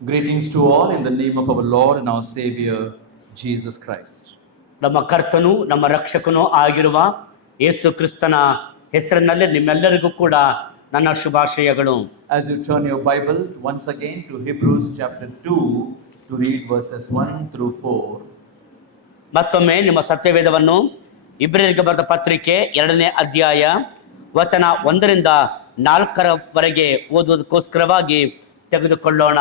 Greetings to all in the name of our Lord and our Savior, Jesus Christ. ನಮ್ಮ ಕರ್ತನು ನಮ್ಮ ರಕ್ಷಕನೂ ಆಗಿರುವ ಯೇಸು ಕ್ರಿಸ್ತನ ಹೆಸರಿನಲ್ಲಿ ನಿಮ್ಮೆಲ್ಲರಿಗೂ ಕೂಡ ನನ್ನ ಶುಭಾಶಯಗಳು. As you turn your Bible once again to Hebrews chapter 2 to read verses 1 through 4. ಮತ್ತೊಮ್ಮೆ ನಿಮ್ಮ ಸತ್ಯವೇದವನ್ನು ಇಬ್ರಿಯರಿಗೆ ಬರೆದ ಪತ್ರಿಕೆ 2ನೇ ಅಧ್ಯಾಯ ವಚನ 1ರಿಂದ 4ರವರೆಗೆ ಓದುವುದಕ್ಕೋಸ್ಕರವಾಗಿ ತೆಗೆದುಕೊಳ್ಳೋಣ.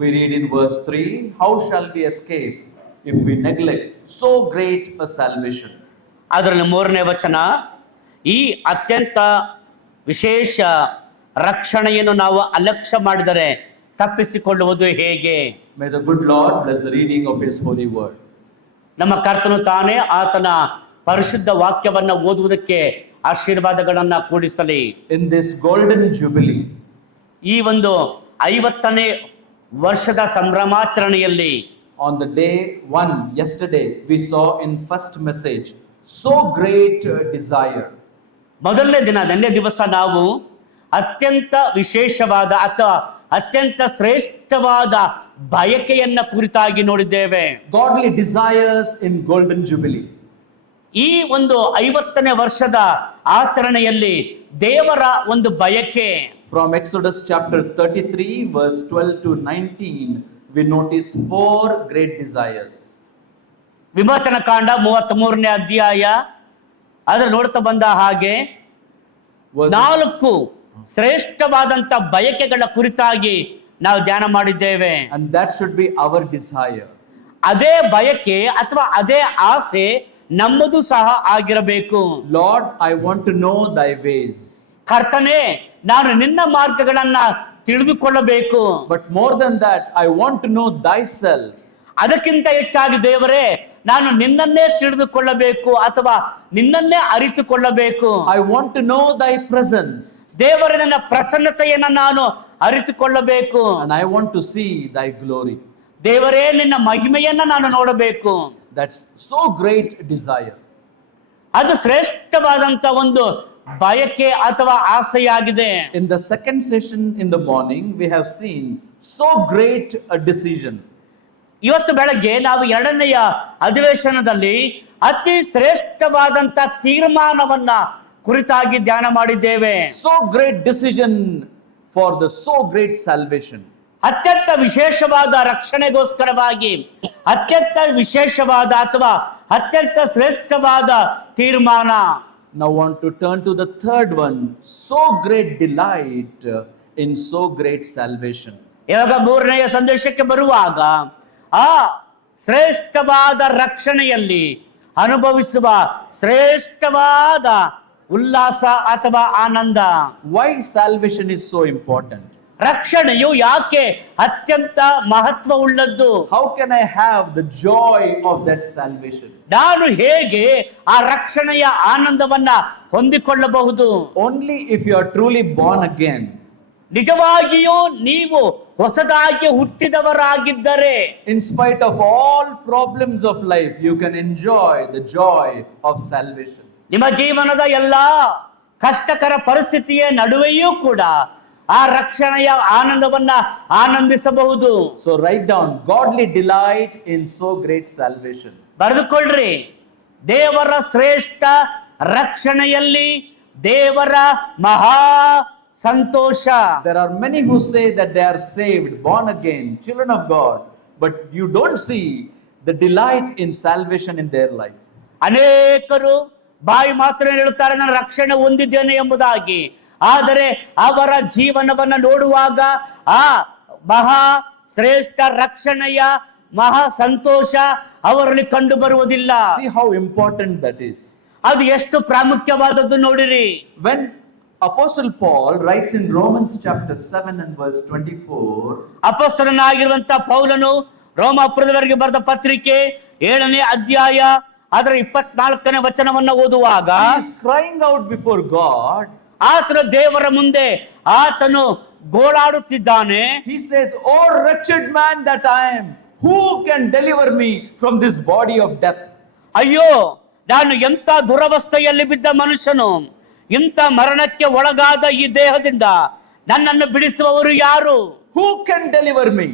We read in verse 3, how shall we escape if we neglect so great a salvation? ಅದರಲ್ಲಿ 3ನೇ ವಚನ, ಈ ಅತ್ಯಂತ ವಿಶೇಷ ರಕ್ಷಣೆಯನ್ನು ನಾವು ಅಲಕ್ಷ್ಯ ಮಾಡಿದರೆ ತಪ್ಪಿಸಿಕೊಳ್ಳುವುದು ಹೇಗೆ? May the good Lord bless the reading of His holy word. ನಮ್ಮ ಕರ್ತನು ತಾನೇ ಆತನ ಪರಿಶುದ್ಧ ವಾಕ್ಯವನ್ನ ಓದುವುದಕ್ಕೆ ಆಶೀರ್ವಾದಗಳನ್ನ ಕೂಡಿಸಲಿ. In this golden jubilee, ಈ ಒಂದು 50ನೇ ವರ್ಷದ ಸಂಭ್ರಮಾಚರಣೆಯಲ್ಲಿ on the day one, yesterday, we saw in first message, so great desire. ಮೊದಲನೇ ದಿನ ನಿನ್ನೆ ದಿವಸ ನಾವು ಅತ್ಯಂತ ವಿಶೇಷವಾದ ಅಥವಾ ಅತ್ಯಂತ ಶ್ರೇಷ್ಠವಾದ ಬಯಕೆಯನ್ನ ಕುರಿತಾಗಿ ನೋಡಿದ್ದೇವೆ. Godly desires in golden jubilee. ಈ ಒಂದು 50ನೇ ವರ್ಷದ ಆಚರಣೆಯಲ್ಲಿ ದೇವರ ಒಂದು ಬಯಕೆ. From Exodus chapter 33 verse 12 to 19, we notice 4 great desires. ವಿಮೋಚನ ಕಾಂಡ 33ನೇ ಅಧ್ಯಾಯ ಅದರ ನೋಡ್ತಾ ಬಂದ ಹಾಗೆ 4 ಶ್ರೇಷ್ಠವಾದಂತ ಬಯಕೆಗಳ ಕುರಿತಾಗಿ ನಾವು ಧ್ಯಾನ ಮಾಡಿದ್ದೇವೆ. And that should be our desire. ಅದೇ ಬಯಕೆ ಅಥವಾ ಅದೇ ಆಸೆ ನಮ್ಮದು ಸಹ ಆಗಿರಬೇಕು. Lord, I want to know thy ways. ಕರ್ತನೇ, ನಾನು ನಿನ್ನ ಮಾರ್ಗಗಳನ್ನ ತಿಳಿದುಕೊಳ್ಳಬೇಕು. But more than that, I want to know thyself. ಅದಕ್ಕಿಂತ ಹೆಚ್ಚಾಗಿ ದೇವರೇ, ನಾನು ನಿನ್ನನ್ನೇ ತಿಳಿದುಕೊಳ್ಳಬೇಕು ಅಥವಾ ನಿನ್ನನ್ನೇ ಅರಿತುಕೊಳ್ಳಬೇಕು. I want to know thy presence. ದೇವರ ನನ್ನ ಪ್ರಸನ್ನತೆಯನ್ನ ನಾನು ಅರಿತುಕೊಳ್ಳಬೇಕು. And I want to see thy glory. ದೇವರೇ, ನಿನ್ನ ಮಹಿಮೆಯನ್ನ ನಾನು ನೋಡಬೇಕು. That's so great desire. ಅದು ಶ್ರೇಷ್ಠವಾದಂತ ಒಂದು ಬಯಕೆ ಅಥವಾ ಆಸೆಯಾಗಿದೆ. In the second session in the morning, we have seen so great a decision. ಇವತ್ತು ಬೆಳಗ್ಗೆ ನಾವು 2ನೆಯ ಅಧಿವೇಶನದಲ್ಲಿ ಅತಿ ಶ್ರೇಷ್ಠವಾದಂತ ತೀರ್ಮಾನವನ್ನ ಕುರಿತಾಗಿ ಧ್ಯಾನ ಮಾಡಿದ್ದೇವೆ. So great decision for the so great salvation. ಅತ್ಯಂತ ವಿಶೇಷವಾದ ರಕ್ಷಣೆಗೋಸ್ಕರವಾಗಿ ಅತ್ಯಂತ ವಿಶೇಷವಾದ ಅಥವಾ ಅತ್ಯಂತ ಶ್ರೇಷ್ಠವಾದ ತೀರ್ಮಾನ. Now want to turn to the third one, so great delight in so great salvation. ಇವಾಗ 3ನೆಯ ಸಂದೇಶಕ್ಕೆ ಬರುವಾಗ ಆ ಶ್ರೇಷ್ಠವಾದ ರಕ್ಷಣೆಯಲ್ಲಿ ಅನುಭವಿಸುವ ಶ್ರೇಷ್ಠವಾದ ಉಲ್ಲಾಸ ಅಥವಾ ಆನಂದ. Why salvation is so important? ರಕ್ಷಣೆಯು ಯಾಕೆ ಅತ್ಯಂತ ಮಹತ್ವವುಳ್ಳದ್ದು? How can I have the joy of that salvation? ನಾನು ಹೇಗೆ ಆ ರಕ್ಷಣೆಯ ಆನಂದವನ್ನ ಹೊಂದಿಕೊಳ್ಳಬಹುದು? Only if you are truly born again. ನಿಜವಾಗಿಯೂ ನೀವು ಹೊಸದಾಗಿ ಹುಟ್ಟಿದವರಾಗಿದ್ದರೆ, In spite of all problems of life, you can enjoy the joy of salvation. ನಿಮ್ಮ ಜೀವನದ ಎಲ್ಲಾ ಕಷ್ಟಕರ ಪರಿಸ್ಥಿತಿಯ ನಡುವೆಯೂ ಕೂಡ ಆ ರಕ್ಷಣೆಯ ಆನಂದವನ್ನ ಆನಂದಿಸಬಹುದು. So write down, godly delight in so great salvation. ಬರೆದುಕೊಳ್ಳ್ರಿ, ದೇವರ ಶ್ರೇಷ್ಠ ರಕ್ಷಣೆಯಲ್ಲಿ ದೇವರ ಮಹಾ ಸಂತೋಷ. There are many who say that they are saved, born again, children of God, but you don't see the delight in salvation in their life. ಅನೇಕರು ಬಾಯಿ ಮಾತ್ರ ಹೇಳುತ್ತಾರೆ, ನಾನು ರಕ್ಷಣೆ ಹೊಂದಿದ್ದೇನೆ ಎಂಬುದಾಗಿ. ಆದರೆ ಅವರ ಜೀವನವನ್ನ ನೋಡುವಾಗ ಆ ಮಹಾ ಶ್ರೇಷ್ಠ ರಕ್ಷಣೆಯ ಮಹಾ ಸಂತೋಷ ಅವರಲ್ಲಿ ಕಂಡು ಬರುವುದಿಲ್ಲ. See how important that is. ಅದು ಎಷ್ಟು ಪ್ರಾಮುಖ್ಯವಾದದ್ದು ನೋಡಿರಿ. When Apostle Paul writes in Romans chapter 7 and verse 24, ಅಪೊಸ್ತಲನಾಗಿರುವಂತ ಪೌಲನು ರೋಮಾಪುರದವರಿಗೆ ಬರೆದ ಪತ್ರಿಕೆ 7ನೇ ಅಧ್ಯಾಯ ಅದರ 24ನೇ ವಚನವನ್ನ ಓದುವಾಗ, he is crying out before God. ಆತನ ದೇವರ ಮುಂದೆ ಆತನು ಗೋಳಾಡುತ್ತಿದ್ದಾನೆ. He says, "Oh wretched man that I am, who can deliver me from this body of death?" ಅಯ್ಯೋ, ನಾನು ಎಂತ ದುರವಸ್ಥೆಯಲ್ಲಿ ಬಿದ್ದ ಮನುಷ್ಯನು, ಇಂಥ ಮರಣಕ್ಕೆ ಒಳಗಾದ ಈ ದೇಹದಿಂದ ನನ್ನನ್ನು ಬಿಡಿಸುವವರು ಯಾರು? Who can deliver me?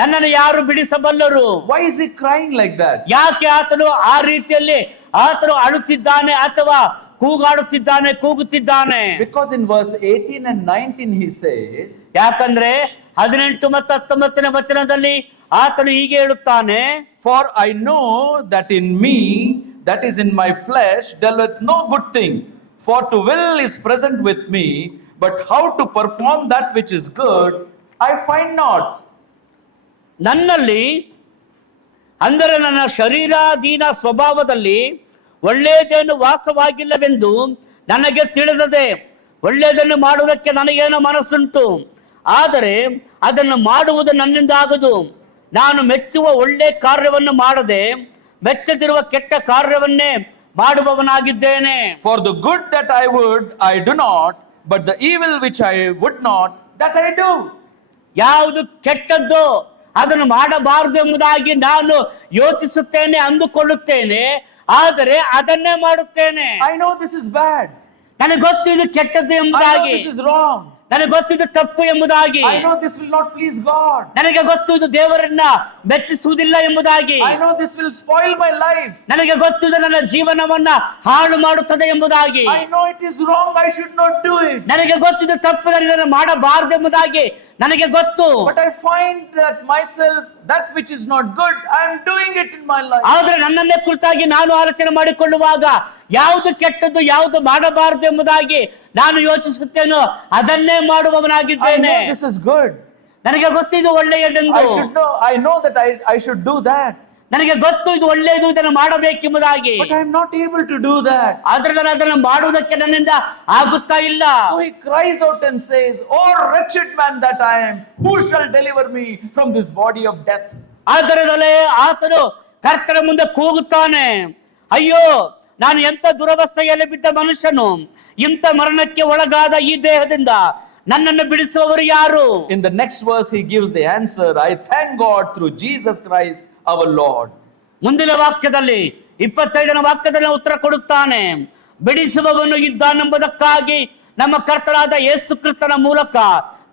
ನನ್ನನ್ನು ಯಾರು ಬಿಡಿಸಬಲ್ಲರು? Why is he crying like that? ಯಾಕೆ ಆತನು ಆ ರೀತಿಯಲ್ಲಿ ಆತನು ಅಳುತ್ತಿದ್ದಾನೆ ಅಥವಾ ಕೂಗುತ್ತಿದ್ದಾನೆ? Because in verse 18 and 19 he says, ಯಾಕಂದ್ರೆ 18 ಮತ್ತು 19ನೇ ವಚನದಲ್ಲಿ ಆತನು ಹೀಗೆ ಹೇಳುತ್ತಾನೆ, for I know that in me, that is in my flesh, dwelleth no good thing. For to will is present with me, but how to perform that which is good, I find not. ನನ್ನಲ್ಲಿ ಅಂದರೆ ನನ್ನ ಶರೀರಾಧೀನ ಸ್ವಭಾವದಲ್ಲಿ ಒಳ್ಳೆಯದೇನು ವಾಸವಾಗಿಲ್ಲವೆಂದು ನನಗೆ ತಿಳಿದದೆ. ಒಳ್ಳೆಯದನ್ನು ಮಾಡುವುದಕ್ಕೆ ನನಗೇನೋ ಮನಸ್ಸುಂಟು, ಆದರೆ ಅದನ್ನು ಮಾಡುವುದು ನನ್ನಿಂದ ಆಗದು. ನಾನು ಮೆಚ್ಚುವ ಒಳ್ಳೆ ಕಾರ್ಯವನ್ನು ಮಾಡದೆ ಮೆಚ್ಚದಿರುವ ಕೆಟ್ಟ ಕಾರ್ಯವನ್ನೇ ಮಾಡುವವನಾಗಿದ್ದೇನೆ. For the good that I would, I do not, but the evil which I would not, that I do. ಯಾವುದು ಕೆಟ್ಟದ್ದು ಅದನ್ನು ಮಾಡಬಾರದು ಎಂಬುದಾಗಿ ನಾನು ಯೋಚಿಸುತ್ತೇನೆ, ಅಂದುಕೊಳ್ಳುತ್ತೇನೆ, ಆದರೆ ಅದನ್ನೇ ಮಾಡುತ್ತೇನೆ. I know this is bad. ನನಗೆ ಗೊತ್ತು ಇದು ಕೆಟ್ಟದ್ದು I know ಎಂಬುದಾಗಿ, this is wrong. ನನಗೆ ಗೊತ್ತು ಇದು ತಪ್ಪು ಎಂಬುದಾಗಿ, I know this will not please God. ನನಗೆ ಗೊತ್ತು ಇದು ದೇವರನ್ನ ಮೆಚ್ಚಿಸುವುದಿಲ್ಲ ಎಂಬುದಾಗಿ, I know this will spoil my life. ನನಗೆ ಗೊತ್ತು ಇದು ನನ್ನ ಜೀವನವನ್ನ ಹಾಳು ಮಾಡುತ್ತದೆ ಎಂಬುದಾಗಿ, I know it is wrong, I should not do it. ನನಗೆ ಗೊತ್ತು ಇದು ತಪ್ಪು, ಇದನ್ನು ಮಾಡಬಾರದು ಎಂಬುದಾಗಿ ನನಗೆ ಗೊತ್ತು. But I find that myself, that which is not good, I am doing it in my life. ಆದ್ರೆ ನನ್ನನ್ನೇ ಕುರಿತಾಗಿ ನಾನು ಆಲೋಚನೆ ಮಾಡಿಕೊಳ್ಳುವಾಗ ಯಾವುದು ಕೆಟ್ಟದ್ದು ಯಾವುದು ಮಾಡಬಾರದು ಎಂಬುದಾಗಿ ನಾನು ಯೋಚಿಸುತ್ತೇನೋ ಅದನ್ನೇ I ಮಾಡುವವನಾಗಿದ್ದೇನೆ. know this is good. ನನಗೆ ಗೊತ್ತಿದು ಒಳ್ಳೆಯದೆಂದು, I know that I should do that. ನನಗೆ ಗೊತ್ತು ಇದು ಒಳ್ಳೆಯದು, ಇದನ್ನು ಮಾಡಬೇಕೆಂಬುದಾಗಿ, But I am not able to do that. ಆದ್ರೆ ನಾನು ಅದನ್ನು ಮಾಡುವುದಕ್ಕೆ ನನ್ನಿಂದ ಆಗುತ್ತಾ ಇಲ್ಲ. So he cries out and says, "Oh wretched man that I am, who shall deliver me from this body of death?" ಆದರದಲ್ಲೇ ಆತನು ಕರ್ತನ ಮುಂದೆ ಕೂಗುತ್ತಾನೆ, ಅಯ್ಯೋ ನಾನು ಎಂತ ದುರವಸ್ಥೆಯಲ್ಲಿ ಬಿದ್ದ ಮನುಷ್ಯನು, ಇಂಥ ಮರಣಕ್ಕೆ ಒಳಗಾದ ಈ ದೇಹದಿಂದ ನನ್ನನ್ನು ಬಿಡಿಸುವವರು ಯಾರು? In the next verse he gives the answer, "I thank God through Jesus Christ our Lord." ಮುಂದಿನ ವಾಕ್ಯದಲ್ಲಿ 25ನೇ ವಾಕ್ಯದಲ್ಲಿ ಉತ್ತರ ಕೊಡುತ್ತಾನೆ, ಬಿಡಿಸುವವನು ಇದ್ದಾನೆಂಬುದಕ್ಕಾಗಿ ನಮ್ಮ ಕರ್ತನಾದ ಯೇಸು ಕ್ರಿಸ್ತನ ಮೂಲಕ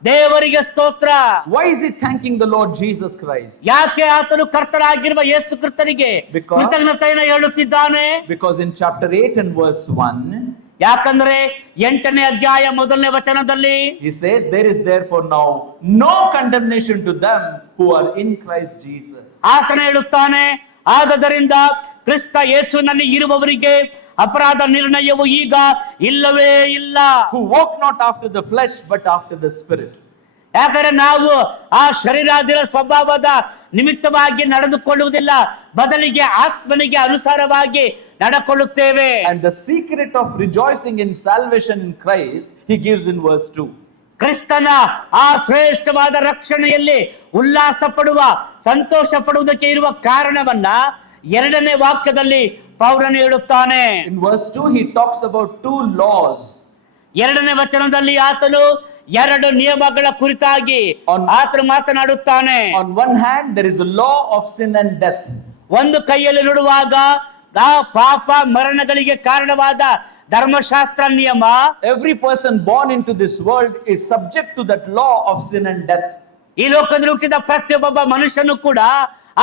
ದೇವರಿಗೆ ಸ್ತೋತ್ರ. Why is he thanking the Lord Jesus Christ? ಯಾಕೆ ಆತನು ಕರ್ತನಾಗಿರುವ ಯೇಸು ಕ್ರಿಸ್ತನಿಗೆ Because- ಕೃತಜ್ಞತೆಯನ್ನು ಹೇಳುತ್ತಿದ್ದಾನೆ? Because in chapter 8 and verse 1, ಯಾಕಂದ್ರೆ 8ನೇ ಅಧ್ಯಾಯ 1ನೇ ವಚನದಲ್ಲಿ he says, "There is therefore now no condemnation to them who are in Christ Jesus." ಆತನು ಹೇಳುತ್ತಾನೆ, ಆದದರಿಂದ ಕ್ರಿಸ್ತ ಯೇಸುವಿನಲ್ಲಿ ಇರುವವರಿಗೆ ಅಪರಾಧ ನಿರ್ಣಯವು ಈಗ ಇಲ್ಲವೇ ಇಲ್ಲ. Who walk not after the flesh but after the spirit. ಯಾಕಂದ್ರೆ ನಾವು ಆ ಶರೀರಾಧೀನ ಸ್ವಭಾವದ ನಿಮಿತ್ತವಾಗಿ ನಡೆದುಕೊಳ್ಳುವುದಿಲ್ಲ, ಬದಲಿಗೆ ಆತ್ಮನಿಗೆ ಅನುಸಾರವಾಗಿ ನಡೆಕೊಳ್ಳುತ್ತೇವೆ. And the secret of rejoicing in salvation in Christ he gives in verse 2. ಕ್ರಿಸ್ತನ ಆ ಶ್ರೇಷ್ಠವಾದ ರಕ್ಷಣೆಯಲ್ಲಿ ಉಲ್ಲಾಸ ಪಡುವ, ಸಂತೋಷ ಪಡುವುದಕ್ಕೆ ಇರುವ ಕಾರಣವನ್ನ 2ನೇ ವಾಕ್ಯದಲ್ಲಿ ಪೌಲನು ಹೇಳುತ್ತಾನೆ. In verse 2 he talks about two laws. 2ನೇ ವಚನದಲ್ಲಿ ಆತನು 2 ನಿಯಮಗಳ ಕುರಿತಾಗಿ ಆತನು ಮಾತನಾಡುತ್ತಾನೆ. On one hand there is a law of sin and death. ಒಂದು ಕೈಯಲ್ಲಿ ನೋಡುವಾಗ ಆ ಪಾಪ ಮರಣಗಳಿಗೆ ಕಾರಣವಾದ ಧರ್ಮಶಾಸ್ತ್ರ ನಿಯಮ, Every person born into this world is subject to that law of sin and death. ಈ ಲೋಕದಲ್ಲಿ ಹುಟ್ಟಿದ ಪ್ರತಿಯೊಬ್ಬ ಮನುಷ್ಯನು ಕೂಡ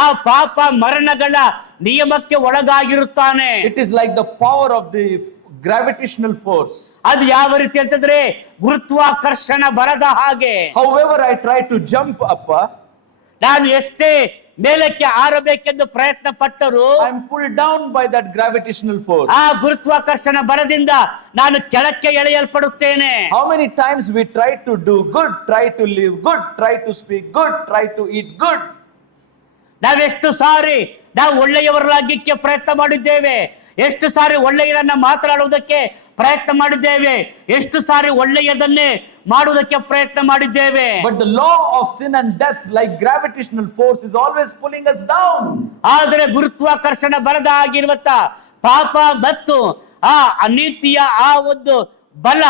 ಆ ಪಾಪ ಮರಣಗಳ ನಿಯಮಕ್ಕೆ ಒಳಗಾಗಿರುತ್ತಾನೆ. It is like the power of the gravitational force. ಅದು ಯಾವ ರೀತಿ ಅಂತಂದ್ರೆ ಗುರುತ್ವಾಕರ್ಷಣ ಬರದ ಹಾಗೆ. However I try to jump up, ನಾನು ಎಷ್ಟೇ ಮೇಲಕ್ಕೆ ಹಾರಬೇಕೆಂದು ಪ್ರಯತ್ನ ಪಟ್ಟರು I am pulled down by that gravitational force. ಆ ಗುರುತ್ವಾಕರ್ಷಣ ಬಲದಿಂದ ನಾನು ಕೆಳಕ್ಕೆ ಎಳೆಯಲ್ಪಡುತ್ತೇನೆ. How many times we try to do good, try to live good, try to speak good, try to eat good. ನಾವೆಷ್ಟು ಸಾರಿ ನಾವು ಒಳ್ಳೆಯವರಾಗಿಕ್ಕೆ ಪ್ರಯತ್ನ ಮಾಡಿದ್ದೇವೆ, ಎಷ್ಟು ಸಾರಿ ಒಳ್ಳೆಯದನ್ನ ಮಾತನಾಡುವುದಕ್ಕೆ ಪ್ರಯತ್ನ ಮಾಡಿದ್ದೇವೆ, ಎಷ್ಟು ಸಾರಿ ಒಳ್ಳೆಯದನ್ನೇ ಮಾಡುವುದಕ್ಕೆ ಪ್ರಯತ್ನ ಮಾಡಿದ್ದೇವೆ. But the law of sin and death, like gravitational force, is always pulling us down. ಆದರೆ ಗುರುತ್ವಾಕರ್ಷಣ ಬರದ ಆಗಿರುವಂತ ಪಾಪ ಮತ್ತು ಆ ಅನೀತಿಯ ಆ ಒಂದು ಬಲ